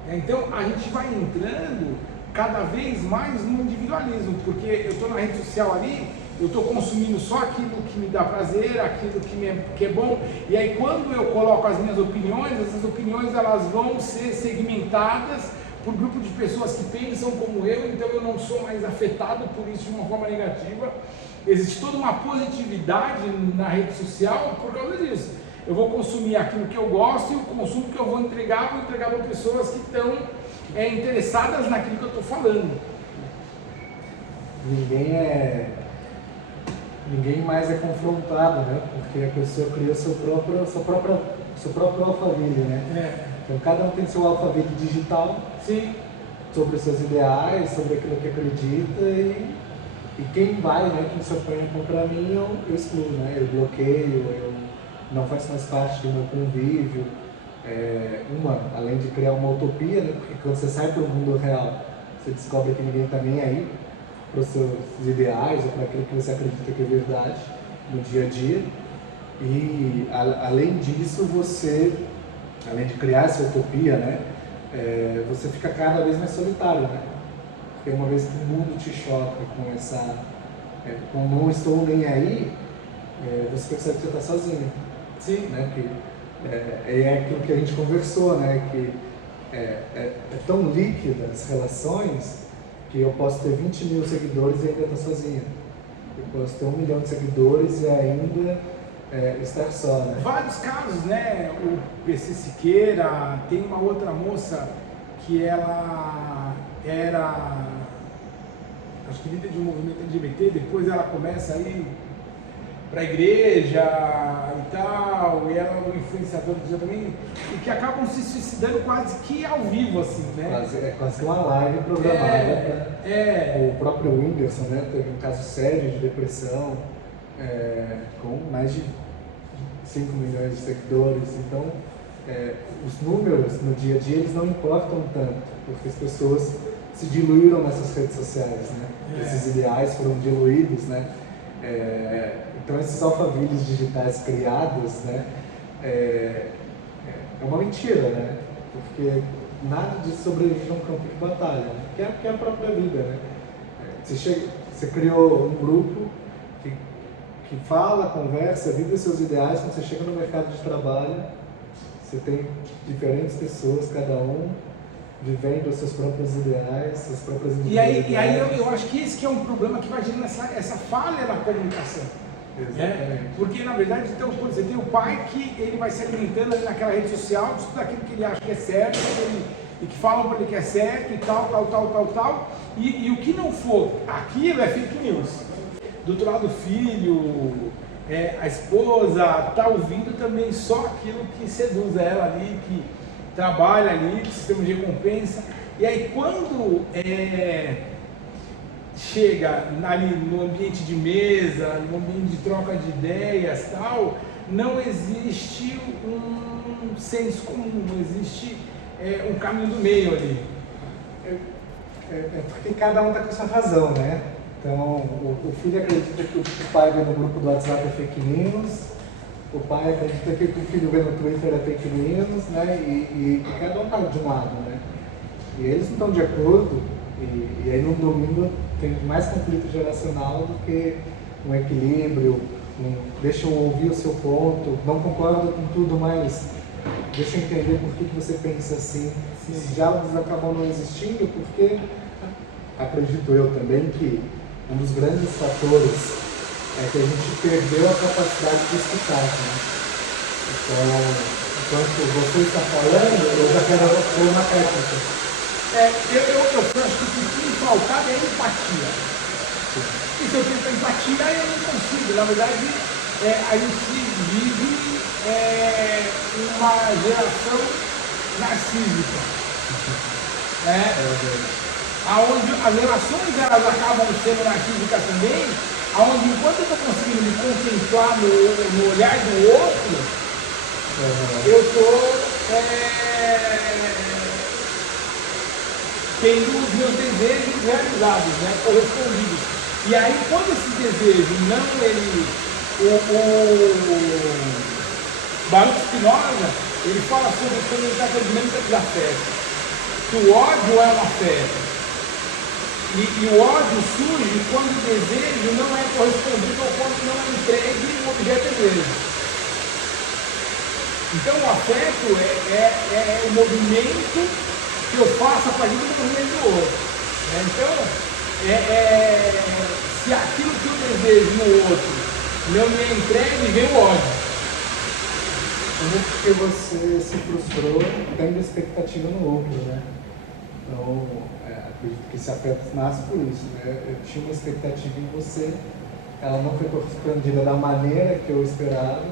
Então a gente vai entrando cada vez mais no individualismo, porque eu estou na rede social ali, eu estou consumindo só aquilo que me dá prazer, aquilo que é bom, e aí quando eu coloco as minhas opiniões, essas opiniões elas vão ser segmentadas por grupo de pessoas que pensam como eu, então eu não sou mais afetado por isso de uma forma negativa. Existe toda uma positividade na rede social por causa disso. Eu vou consumir aquilo que eu gosto e o consumo que eu vou entregar para pessoas que estão interessadas naquilo que eu estou falando. Ninguém mais é confrontado, né? Porque a pessoa cria seu próprio alphaville, né? Então cada um tem seu alfabeto digital. Sim. Sobre os seus ideais, sobre aquilo que acredita e quem vai, né? Quem se opõe contra mim, eu excluo, né? Eu bloqueio, eu não faz mais parte do meu convívio. Além de criar uma utopia, né? Porque quando você sai para o mundo real, você descobre que ninguém está nem aí para os seus ideais ou para aquilo que você acredita que é verdade no dia a dia. E além disso, você, além de criar essa utopia, né? Você fica cada vez mais solitário, né? Porque uma vez que o mundo te choca com essa... com não estou nem aí, você percebe que você está sozinho. Sim. Né? Que é aquilo que a gente conversou, né? Que é tão líquida as relações que eu posso ter 20 mil seguidores e ainda estar sozinho. Eu posso ter 1 milhão de seguidores e ainda estar só, né? Vários casos, né? O PC Siqueira, tem uma outra moça que ela era, acho que líder de um movimento LGBT, depois ela começa a ir para a igreja e tal, e ela é uma influenciadora também, e que acabam se suicidando quase que ao vivo, assim, né? Quase que uma live programada. O próprio Whindersson, né, teve um caso sério de depressão, com mais de 5 milhões de seguidores. Então, os números no dia a dia eles não importam tanto, porque as pessoas se diluíram nessas redes sociais, né? Esses ideais foram diluídos, né? Então esses alfavilles digitais criados, né, é uma mentira, né? Porque nada disso sobrevive num campo de batalha, né? Que é a própria vida, né? Você criou um grupo que fala, conversa, vive os seus ideais. Quando você chega no mercado de trabalho, você tem diferentes pessoas, cada um vivendo os seus próprios ideais, suas próprias individualidades. E aí eu acho que esse que é um problema que vai gerando essa falha na comunicação. Exatamente. Porque na verdade, então, por exemplo, tem o pai que ele vai se alimentando ali naquela rede social de tudo aquilo que ele acha que é certo, e que falam para ele que é certo e tal. E o que não for aquilo é fake news. Do outro lado, o filho, a esposa, está ouvindo também só aquilo que seduz ela ali, que trabalha ali, que sistema de recompensa. E aí quando chega ali no ambiente de mesa, no ambiente de troca de ideias tal, não existe um senso comum, não existe um caminho do meio ali. Porque cada um está com a sua razão, né? Então, o filho acredita que o pai vê no grupo do WhatsApp é fake news, o pai acredita que o que o filho vê no Twitter é fake news, né? E cada um está de um lado, né? E eles não estão de acordo, e aí no domingo tem mais conflito geracional do que um equilíbrio, deixa eu ouvir o seu ponto, não concordo com tudo, mas deixa eu entender por que você pensa assim. Esses diálogos acabam não existindo porque, acredito eu também, que um dos grandes fatores é que a gente perdeu a capacidade de escutar, né? Então, enquanto você está falando, eu já quero pôr uma técnica. Eu acho que o que tem faltado é empatia. E se eu tenho empatia, eu não consigo. Na verdade, a gente vive uma geração narcísica. Onde as relações elas acabam sendo narcísicas também, onde enquanto eu estou conseguindo me contemplar no olhar do outro, eu estou tendo os meus desejos realizados, né, correspondidos. E aí, quando esse desejo não o Baruch Spinoza, ele fala sobre quando ele está com a dinâmica dos afetos, que o ódio é um afeto. E o ódio surge quando o desejo não é correspondido ou quando não é entregue o objeto de desejo. Então, o afeto é o movimento que eu faço a partir do movimento do outro. Então, se aquilo que eu desejo no outro não me é entregue, vem o ódio. Porque você se frustrou tendo expectativa no outro, né? Então, acredito que esse afeto nasce por isso, né? Eu tinha uma expectativa em você, ela não foi correspondida da maneira que eu esperava,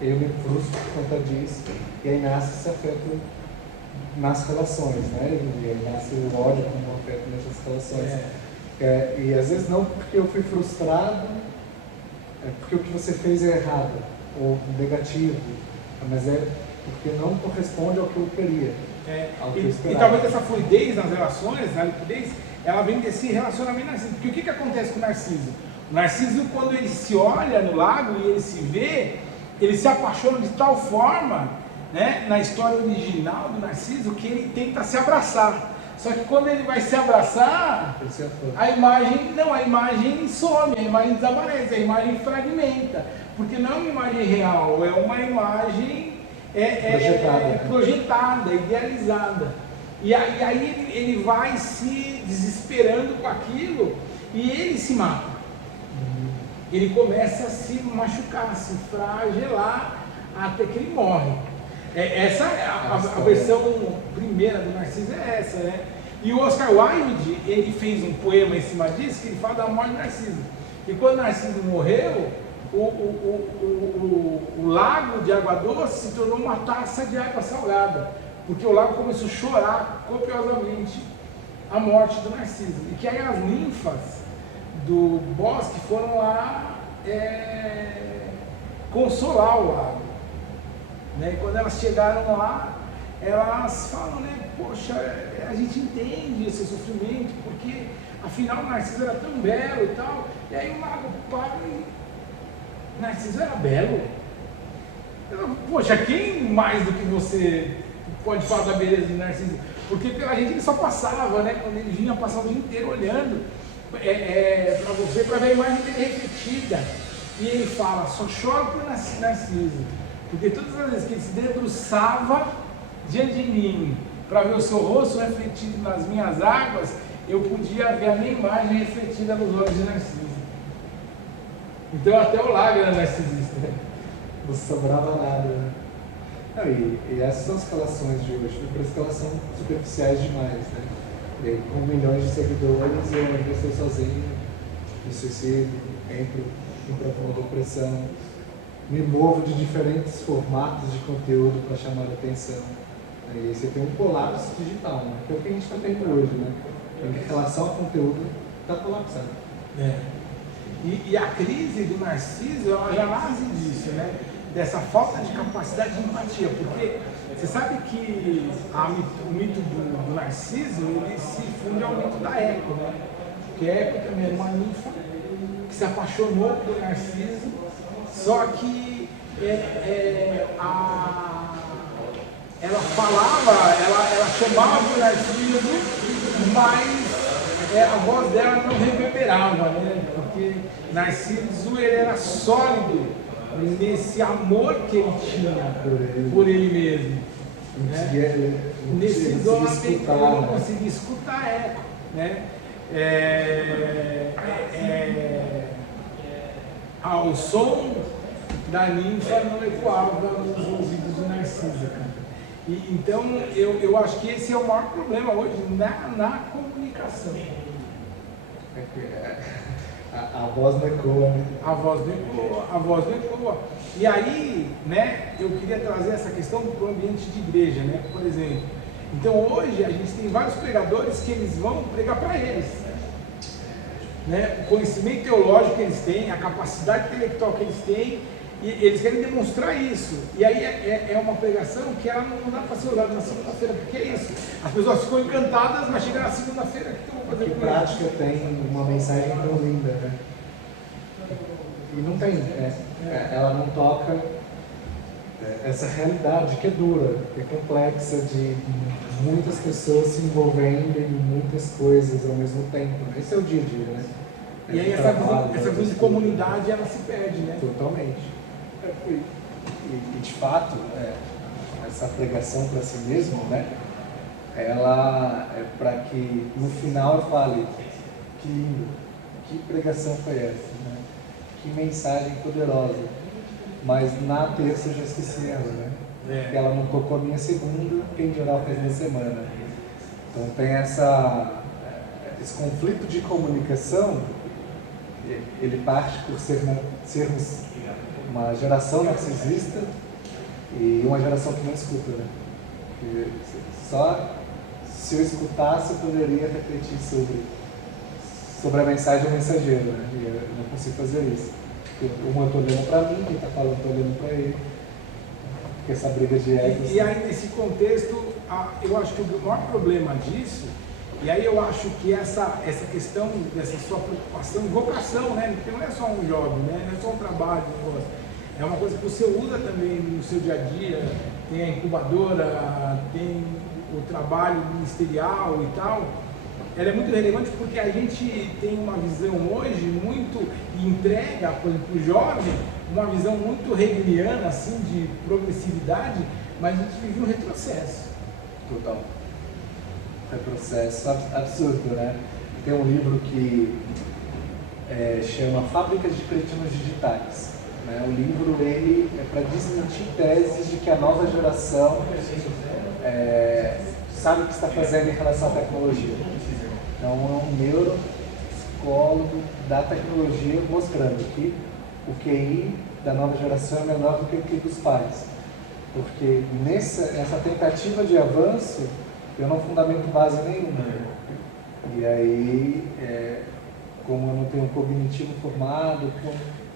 eu me frustro por conta disso, e aí nasce esse afeto nas relações, né? E aí nasce o ódio como um afeto nessas relações. E às vezes não porque eu fui frustrado, porque o que você fez é errado, ou negativo, mas é porque não corresponde ao que eu queria. E talvez essa fluidez nas relações, na liquidez, ela vem desse relacionamento narciso. Porque o que acontece com o Narciso? O Narciso, quando ele se olha no lago e ele se vê, ele se apaixona de tal forma, né, na história original do Narciso, que ele tenta se abraçar. Só que quando ele vai se abraçar, a imagem some, a imagem desaparece, a imagem fragmenta. Porque não é uma imagem real, é uma imagem projetada, idealizada. E aí ele vai se desesperando com aquilo e ele se mata. Ele começa a se machucar, a se flagelar até que ele morre. Essa é a versão primeira do Narciso, é essa, né? E o Oscar Wilde, ele fez um poema em cima disso, que ele fala da morte do Narciso. E quando o Narciso morreu, o lago de água doce se tornou uma taça de água salgada, porque o lago começou a chorar copiosamente a morte do Narciso. E que aí as ninfas do bosque foram lá consolar o lago. Né? E quando elas chegaram lá, elas falam, né, poxa, a gente entende esse sofrimento, porque afinal o Narciso era tão belo e tal. E aí o lago para e Narciso era belo. Poxa, quem mais do que você pode falar da beleza do Narciso? Porque pela gente ele só passava, né? Quando ele vinha, passava o dia inteiro olhando para você, para ver a imagem dele refletida. E ele fala, só choro por Narciso, porque todas as vezes que ele se debruçava diante de mim, para ver o seu rosto refletido nas minhas águas, eu podia ver a minha imagem refletida nos olhos de Narciso. Então até o lago era narcisista. Não sobrava nada, né? E essas são as relações de hoje, por isso que elas são superficiais demais, né? E aí, com milhões de seguidores, eu ainda estou sozinho, me suicido, entro em profunda depressão, me movo de diferentes formatos de conteúdo para chamar a atenção. Aí você tem um colapso digital, né? Que é o que a gente está tendo hoje, né? Em relação ao conteúdo, está colapsando. E a crise do Narciso, ela já nasce disso, né? Dessa falta de capacidade de empatia, porque você sabe que o mito do Narciso, ele se funde ao mito da Eco, né? Que a Eco também era uma ninfa que se apaixonou por Narciso, só que ela falava, ela chamava o Narciso, mas a voz dela não reverberava, né? Porque Narciso ele era sólido nesse amor que ele tinha por ele mesmo. Nesse isolamento ele não conseguia escutar a Eco, né? O som da ninfa não ecoava nos ouvidos do Narciso, cara. Então eu acho que esse é o maior problema hoje na comunicação. A voz não ecoa, né? A voz não ecoa. E aí, né, eu queria trazer essa questão para o ambiente de igreja, né? Por exemplo. Então hoje a gente tem vários pregadores que eles vão pregar para eles. Né? O conhecimento teológico que eles têm, a capacidade intelectual que eles têm, e eles querem demonstrar isso. E aí é uma pregação que ela não dá para ser usada na segunda-feira, porque é isso. As pessoas ficam encantadas, mas chega na segunda-feira, o que eu vou fazer com prática isso? Tem uma mensagem tão linda, né? E não tem, ela não toca essa realidade que é dura, que é complexa, de muitas pessoas se envolvendo em muitas coisas ao mesmo tempo. Esse é o dia a dia, né? E aí essa visão de comunidade, ela se perde, né? Totalmente. E de fato, essa pregação para si mesmo, né? Ela é para que no final eu fale, que lindo, que pregação foi essa, né? Que mensagem poderosa. Mas na terça eu já esqueci ela, né? Porque ela não tocou a minha segunda, quem geral fez na semana. Então tem esse conflito de comunicação, ele parte por sermos uma geração narcisista e uma geração que não escuta, né? Porque só se eu escutasse eu poderia refletir sobre a mensagem do mensageiro, né? E eu não consigo fazer isso. Uma eu estou olhando para mim, quem está falando estou olhando para ele. Porque essa briga de egos... E aí nesse contexto, eu acho que o maior problema disso, e aí eu acho que essa questão dessa sua preocupação, vocação, né? Porque não é só um job, né? Não é só um trabalho, é uma coisa que você usa também no seu dia a dia, tem a incubadora, tem o trabalho ministerial e tal. Ela é muito relevante porque a gente tem uma visão hoje muito, entrega, por exemplo, o jovem, uma visão muito hegeliana, assim, de progressividade, mas a gente vive um retrocesso. Total. Retrocesso absurdo, né? Tem um livro que chama Fábricas de Cretinos Digitais. Né? O livro ele é para desmentir teses de que a nova geração sabe o que está fazendo em relação à tecnologia. Então, é um neuropsicólogo da tecnologia mostrando que o QI da nova geração é menor do que o QI dos pais. Porque nessa tentativa de avanço, eu não fundamento base nenhuma. E aí, como eu não tenho um cognitivo formado, com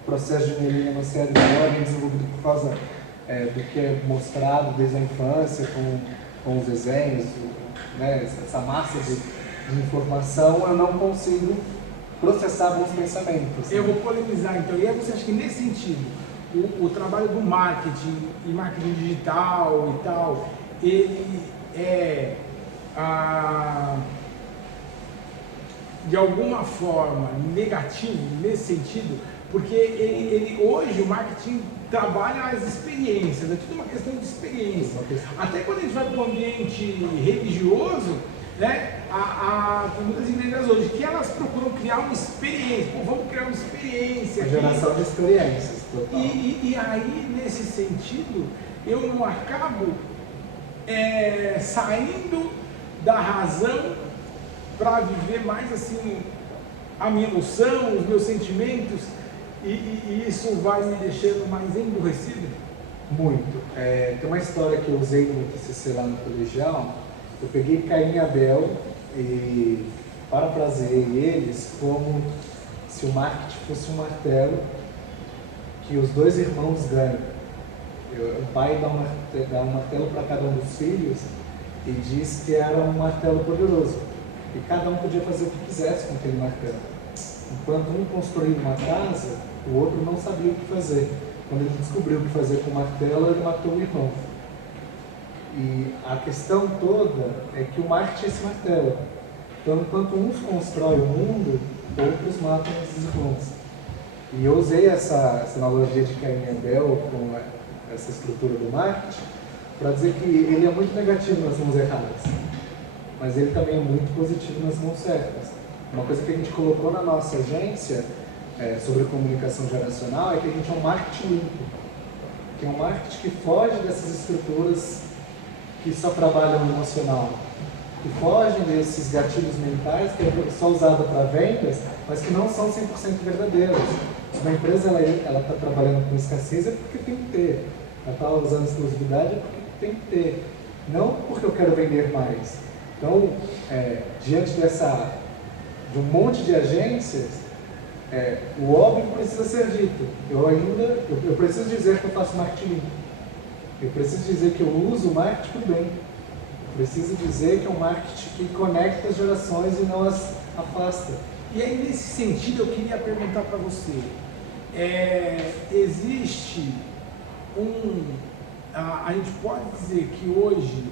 processo de melhoria no cérebro desenvolvido por causa do que é mostrado desde a infância, com os desenhos, né, essa massa de informação, eu não consigo processar bons pensamentos. Eu vou polemizar então. E aí você acha que nesse sentido, o trabalho do marketing e marketing digital e tal, ele é de alguma forma negativo nesse sentido? Porque hoje o marketing trabalha as experiências, é tudo uma questão de experiência. Até quando a gente vai para o ambiente religioso, né, tem muitas igrejas hoje que elas procuram criar uma experiência. Pô, vamos criar uma experiência. Uma geração de experiências. Total. E aí, nesse sentido, eu não acabo saindo da razão para viver mais assim a minha emoção, os meus sentimentos, e isso vai me deixando mais emburrecido? Muito. Tem uma história que eu usei no TCC lá no colegial. Eu peguei Caim e Abel e parafraseei eles como se o marketing fosse um martelo que os dois irmãos ganham. O pai dá um martelo para cada um dos filhos e diz que era um martelo poderoso. E cada um podia fazer o que quisesse com aquele martelo. Enquanto um construía uma casa, o outro não sabia o que fazer. Quando ele descobriu o que fazer com o martelo, ele matou o irmão. E a questão toda é que o marketing é esse martelo. Então, enquanto uns constroem o mundo, outros matam os irmãos. E eu usei essa analogia de Caim e Abel com essa estrutura do marketing para dizer que ele é muito negativo nas mãos erradas, mas ele também é muito positivo nas mãos certas. Uma coisa que a gente colocou na nossa agência sobre comunicação geracional é que a gente é um marketing limpo, que é um marketing que foge dessas estruturas que só trabalham no emocional, que fogem desses gatilhos mentais que é só usado para vendas, mas que não são 100% verdadeiros. Se uma empresa ela está trabalhando com escassez é porque tem que ter, ela está usando exclusividade é porque tem que ter, não porque eu quero vender mais. Então, diante de um monte de agências, o óbvio precisa ser dito. Eu preciso dizer que eu faço marketing limpo. Eu preciso dizer que eu uso o marketing para o bem. Eu preciso dizer que é um marketing que conecta as gerações e não as afasta. E aí, nesse sentido, eu queria perguntar para você, existe a gente pode dizer que hoje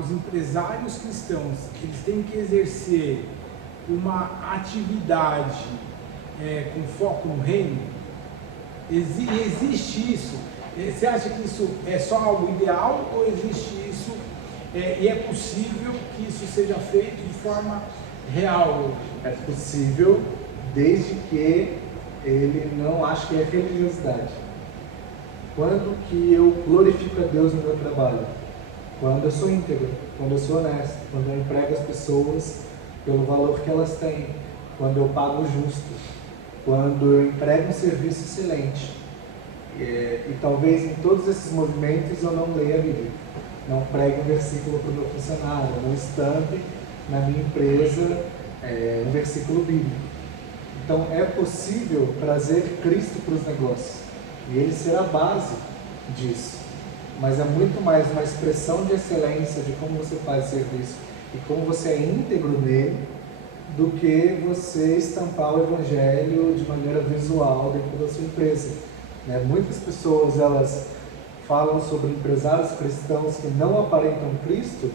os empresários cristãos, eles têm que exercer uma atividade com foco no reino? Existe isso? Você acha que isso é só algo ideal ou existe isso e é possível que isso seja feito de forma real? É possível, desde que ele não ache que é religiosidade. Quando que eu glorifico a Deus no meu trabalho? Quando eu sou íntegro, quando eu sou honesto, quando eu emprego as pessoas pelo valor que elas têm, quando eu pago justo, quando eu emprego um serviço excelente. E talvez em todos esses movimentos eu não leia a Bíblia, não pregue um versículo para o meu funcionário, não estampe na minha empresa um versículo bíblico. Então é possível trazer Cristo para os negócios e ele ser a base disso, mas é muito mais uma expressão de excelência de como você faz o serviço e como você é íntegro nele, do que você estampar o evangelho de maneira visual dentro da sua empresa. Muitas pessoas elas falam sobre empresários cristãos que não aparentam Cristo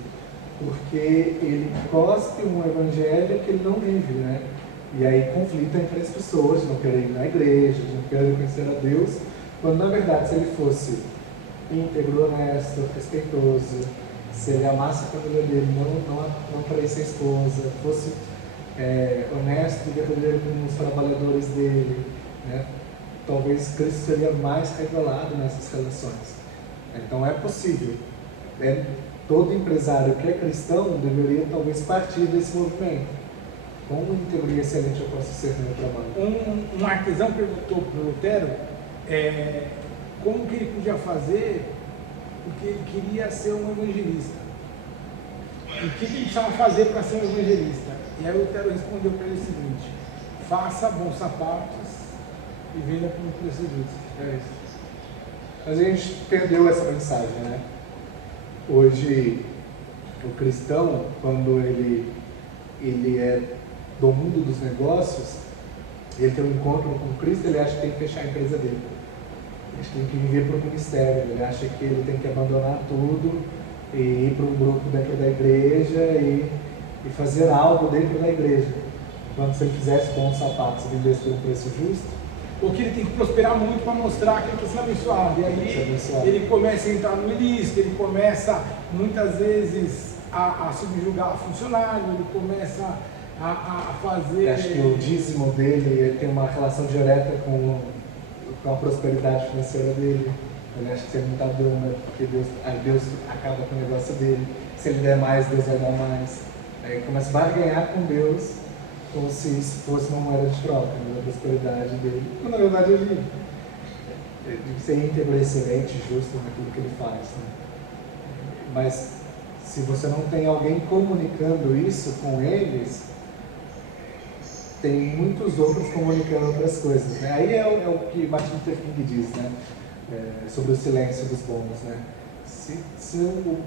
porque ele cospe um evangelho que ele não vive, E aí conflita entre as pessoas de não querer ir na igreja, de não querer conhecer a Deus, quando na verdade se ele fosse íntegro, honesto, respeitoso, se ele amasse a família dele, não traísse a esposa, fosse honesto e verdadeiro com os trabalhadores dele, talvez Cristo seria mais revelado nessas relações. Então é possível. Todo empresário que é cristão deveria talvez partir desse movimento. Como íntegro e excelente eu posso ser no meu trabalho? Um artesão perguntou para o Lutero como que ele podia fazer, porque ele queria ser um evangelista. E o que ele precisava fazer para ser um evangelista? E aí o Lutero respondeu para ele o seguinte: faça bons sapatos e venda por um preço justo. É isso. Mas a gente perdeu essa mensagem, Hoje, o cristão, quando ele é do mundo dos negócios, ele tem um encontro com Cristo, ele acha que tem que fechar a empresa dele. Ele tem que viver para o ministério, ele acha que ele tem que abandonar tudo e ir para um grupo dentro da igreja e fazer algo dentro da igreja. Quando se ele fizesse bons sapatos e vendesse por um preço justo, porque ele tem que prosperar muito para mostrar que ele está sendo abençoado. E aí ele começa a entrar no ilícito, ele começa muitas vezes a subjugar funcionário, ele começa a fazer... Eu acho que o dízimo dele tem uma relação direta com com a prosperidade financeira dele. Ele acha que se ele não está dando, porque Deus acaba com o negócio dele. Se ele der mais, Deus vai dar mais. Aí começa a barganhar com Deus, como se isso fosse uma moeda de troca, né, da prosperidade dele. Quando na verdade ele tem que ser íntegro, excelente, justo naquilo que ele faz. Né? Mas se você não tem alguém comunicando isso com eles, tem muitos outros comunicando outras coisas. Né? Aí é o que Martin Luther King diz, né? Sobre o silêncio dos bons. Né? Se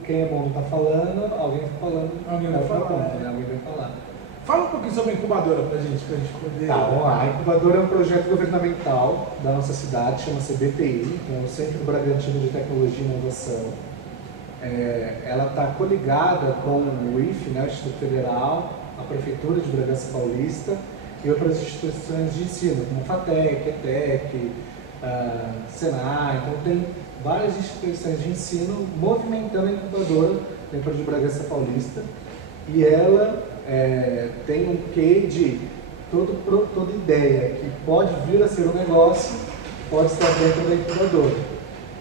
quem é bom não está falando, alguém está falando, alguém vai falar. Ponto, né? Alguém vai falar. Fala um pouquinho sobre a incubadora pra gente poder... Tá, vamos lá. A incubadora é um projeto governamental da nossa cidade, chama-se BTI, que é o Centro Bragantino de Tecnologia e Inovação. Ela está coligada com o IFE, né, o Instituto Federal, a Prefeitura de Bragança Paulista e outras instituições de ensino, como FATEC, ETEC, Senai. Então tem várias instituições de ensino movimentando a incubadora dentro de Bragança Paulista, e ela tem um quê de toda ideia que pode vir a ser um negócio, pode estar dentro da incubadora.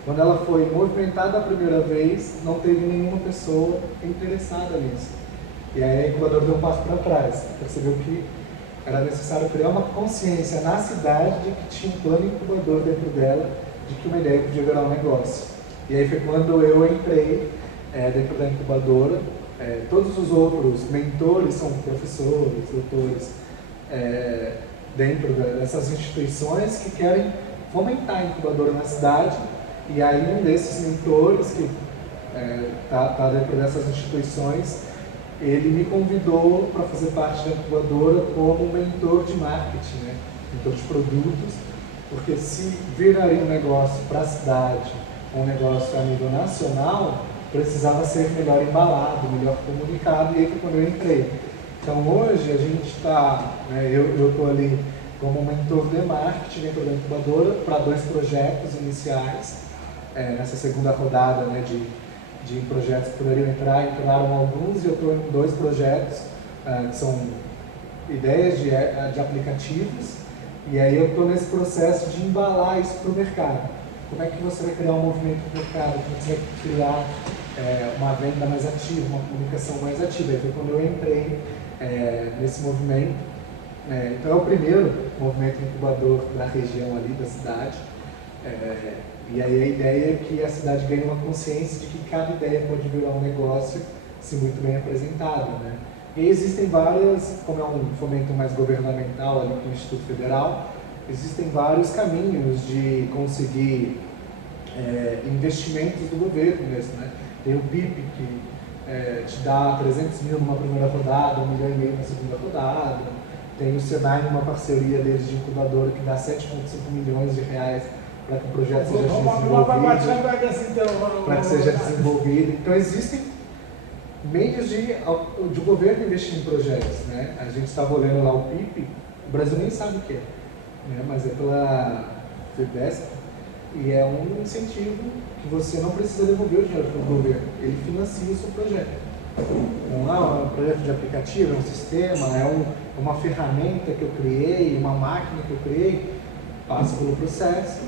Quando ela foi movimentada a primeira vez, não teve nenhuma pessoa interessada nisso. E aí a incubadora deu um passo para trás, percebeu que era necessário criar uma consciência na cidade de que tinha um plano incubador dentro dela, de que uma ideia podia virar um negócio. E aí foi quando eu entrei dentro da incubadora. Todos os outros mentores são professores, doutores, dentro dessas instituições que querem fomentar a incubadora na cidade. E aí um desses mentores que está dentro dessas instituições, ele me convidou para fazer parte da incubadora como mentor de marketing, né? Mentor de produtos, porque se viraria um negócio para a cidade, um negócio a nível nacional, precisava ser melhor embalado, melhor comunicado, e aí foi quando eu entrei. Então hoje a gente está, eu estou ali como mentor de marketing dentro da incubadora para 2 projetos iniciais. Nessa segunda rodada, né, de projetos que poderiam entraram alguns, e eu estou em 2 projetos que são ideias de aplicativos, e aí eu estou nesse processo de embalar isso para o mercado. Como é que você vai criar um movimento no mercado? Como você vai criar uma venda mais ativa, uma comunicação mais ativa? Aí foi quando eu entrei nesse movimento. Então é o primeiro movimento incubador da região ali, da cidade. E aí a ideia é que a cidade ganhe uma consciência de que cada ideia pode virar um negócio se muito bem apresentada, né? E existem várias, como é um fomento mais governamental ali com o Instituto Federal, existem vários caminhos de conseguir investimentos do governo mesmo, né? Tem o PIP, que te dá 300 mil numa primeira rodada, 1,5 milhão na segunda rodada. Tem o Senai, numa parceria deles de incubadora, que dá 7,5 milhões de reais para que o projeto seja desenvolvido. Para que seja desenvolvido. Então existem meios de governo investir em projetos, né? A gente estava olhando lá o PIP, o Brasil nem sabe o que é, né? Mas é pela FEBESP, e é um incentivo que você não precisa devolver o dinheiro para o governo, ele financia o seu projeto. Então lá é um projeto de aplicativo, é um sistema, uma ferramenta que eu criei, uma máquina que eu criei, passa pelo processo,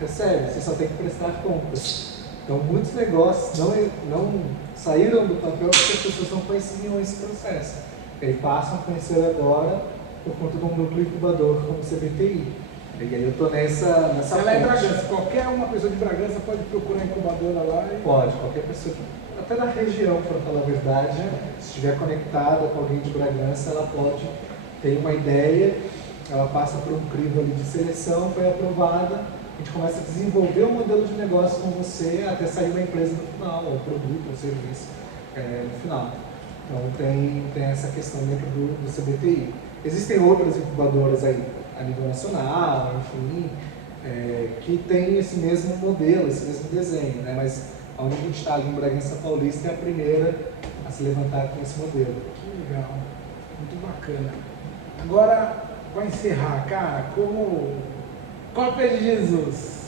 recebe, você só tem que prestar contas. Então muitos negócios não saíram do papel porque as pessoas não conheciam esse processo. E aí passam a conhecer agora por conta de um núcleo incubador como o CBTI. E aí eu estou nessa ela é Bragança, qualquer uma pessoa de Bragança pode procurar a incubadora lá? Pode, qualquer pessoa, até da região, para falar a verdade, se estiver conectada com alguém de Bragança, ela pode ter uma ideia, ela passa por um crivo ali de seleção, foi aprovada, a gente começa a desenvolver um modelo de negócio com você até sair uma empresa no final, ou produto, ou serviço no final. Então tem essa questão dentro do CBTI. Existem outras incubadoras aí, a nível nacional, enfim, que tem esse mesmo modelo, esse mesmo desenho, né? Mas a União de Estado em Bragança Paulista é a primeira a se levantar com esse modelo. Que legal, muito bacana. Agora, para encerrar, cara, qual é o pé de Jesus?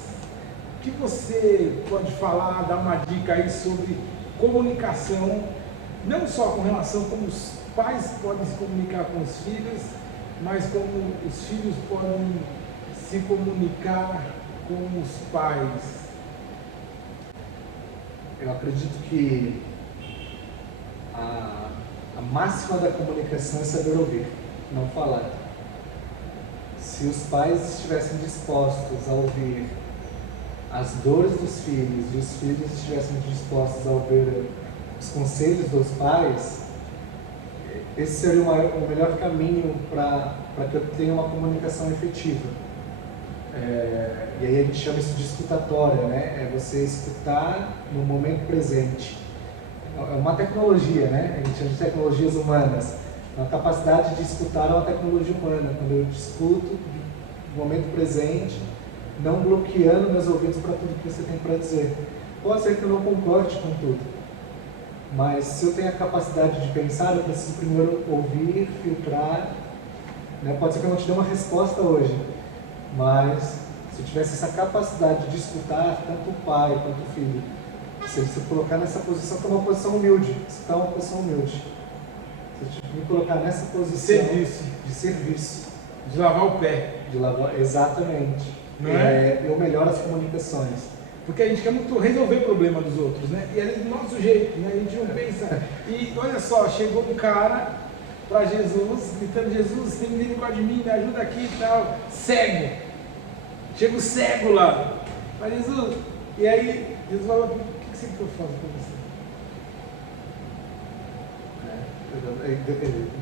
O que você pode falar, dar uma dica aí sobre comunicação, não só com relação a como os pais podem se comunicar com os filhos, mas como os filhos podem se comunicar com os pais? Eu acredito que a máxima da comunicação é saber ouvir, não falar. Se os pais estivessem dispostos a ouvir as dores dos filhos e os filhos estivessem dispostos a ouvir os conselhos dos pais, esse seria o melhor caminho para que eu tenha uma comunicação efetiva. E aí a gente chama isso de escutatória, né? É você escutar no momento presente. É uma tecnologia, né? A gente chama de tecnologias humanas. A capacidade de escutar é uma tecnologia humana. Quando eu escuto no momento presente, não bloqueando meus ouvidos para tudo que você tem para dizer. Pode ser que eu não concorde com tudo, mas se eu tenho a capacidade de pensar, eu preciso primeiro ouvir, filtrar, né? Pode ser que eu não te dê uma resposta hoje, mas se eu tivesse essa capacidade de escutar tanto o pai quanto o filho, se ele se colocar nessa posição, que é uma posição humilde, escutar é uma posição humilde, se eu me colocar nessa posição de serviço, de lavar o pé, exatamente, não é? Eu melhoro as comunicações. Porque a gente quer muito resolver o problema dos outros, né? E é do nosso jeito, né? A gente não pensa. E olha só, chegou um cara para Jesus, gritando: Jesus, tem misericórdia de mim, me ajuda aqui e tal. Cego. Chega o cego lá. Para Jesus. E aí, Jesus fala: o que você quer que eu faça para você?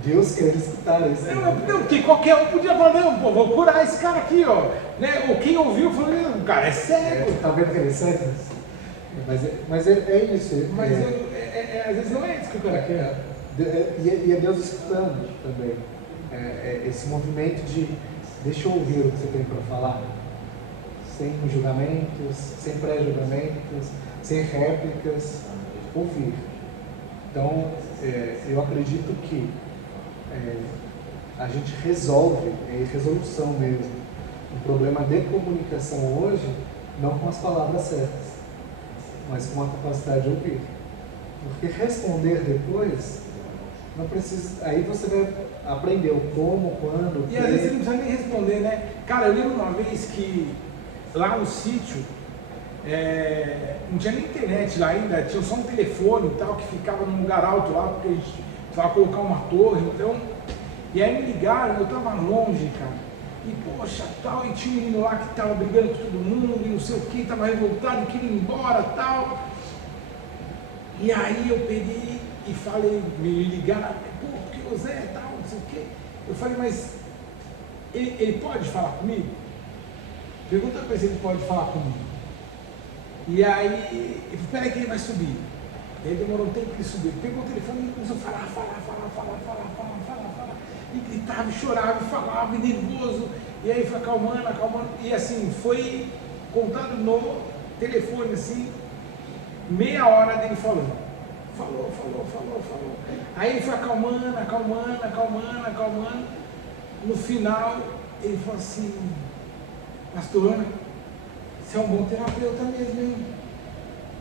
Deus quer escutar isso. Não, porque qualquer um podia falar: não, pô, vou curar esse cara aqui, ó. Né? Ou quem ouviu falou: não, o cara é cego. Tá vendo que ele é cego? Mas é isso. Mas às vezes não é isso que o cara quer. E é Deus escutando também. Esse movimento de deixa eu ouvir o que você tem para falar. Sem julgamentos, sem pré-julgamentos, sem réplicas. Ouvir. Então, eu acredito que a gente resolve, é resolução mesmo, um problema de comunicação hoje, não com as palavras certas, mas com a capacidade de ouvir. Porque responder depois, não precisa, aí você vai aprender o como, quando, e às vezes você não precisa nem responder, né? Cara, eu lembro uma vez que lá no sítio, não tinha nem internet lá ainda, tinha só um telefone e tal, que ficava num lugar alto lá, porque a gente precisava colocar uma torre, então, e aí me ligaram, eu tava longe, cara, e poxa, tal, e tinha um menino lá que tava brigando com todo mundo, e não sei o que, tava revoltado, queria ir embora, tal, e aí eu peguei e falei, me ligaram, pô, porque o Zé, tal, não sei o que, eu falei, mas ele pode falar comigo? Pergunta pra ele se ele pode falar comigo. E aí, ele falou: espera aí que ele vai subir. E aí demorou um tempo que ele subiu. Ele pegou o telefone e começou a falar. E gritava, e chorava, e falava, e nervoso. E aí foi acalmando. E assim, foi contado no telefone, assim, meia hora dele falando. Falou. Aí ele foi acalmando. No final, ele falou assim: pastor, você é um bom terapeuta mesmo, hein?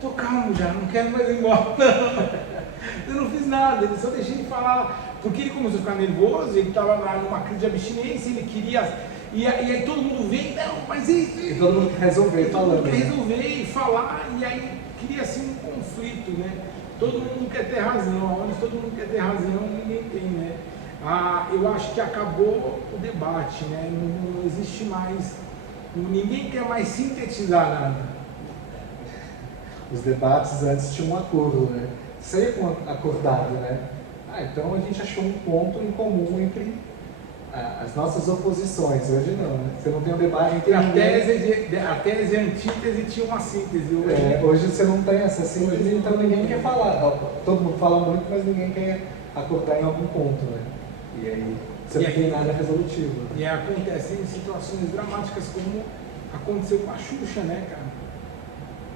Tô calmo já, não quero mais ir embora, não. Eu não fiz nada, ele só deixei de falar, porque ele começou a ficar nervoso, ele estava lá numa crise de abstinência, ele queria, e aí todo mundo vem, não, mas isso. E todo mundo quer resolver falando. Quer resolver e falar, e aí cria assim um conflito, né? Todo mundo quer ter razão, onde todo mundo quer ter razão, ninguém tem, né? Eu acho que acabou o debate, né? Não existe mais. Ninguém quer mais sintetizar nada. Os debates antes tinham um acordo, né? Sempre acordado, né? Então a gente achou um ponto em comum entre as nossas oposições. Hoje não, né? Você não tem um debate entre a tese e a antítese tinha uma síntese. Hoje você não tem essa síntese, então ninguém quer falar. Todo mundo fala muito, mas ninguém quer acordar em algum ponto, né? E aí você não tem nada resolutivo. E acontece em situações dramáticas como aconteceu com a Xuxa, né, cara?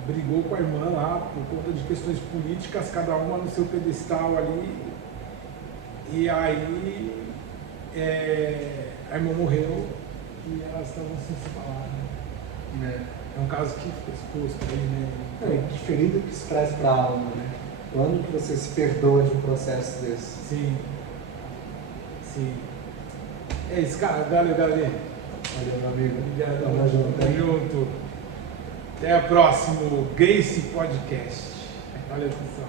Brigou com a irmã lá por conta de questões políticas, cada uma no seu pedestal ali. E aí a irmã morreu e elas estavam sem se falar, né? É um caso que ficou exposto aí, né? Que ferida que isso traz para a alma, né? Quando que você se perdoa de um processo desse? Sim. É isso, cara. Valeu, galera. Valeu, meu amigo. Obrigado. Tamo junto. Tamo junto. Até o próximo Grace Podcast. Valeu, pessoal.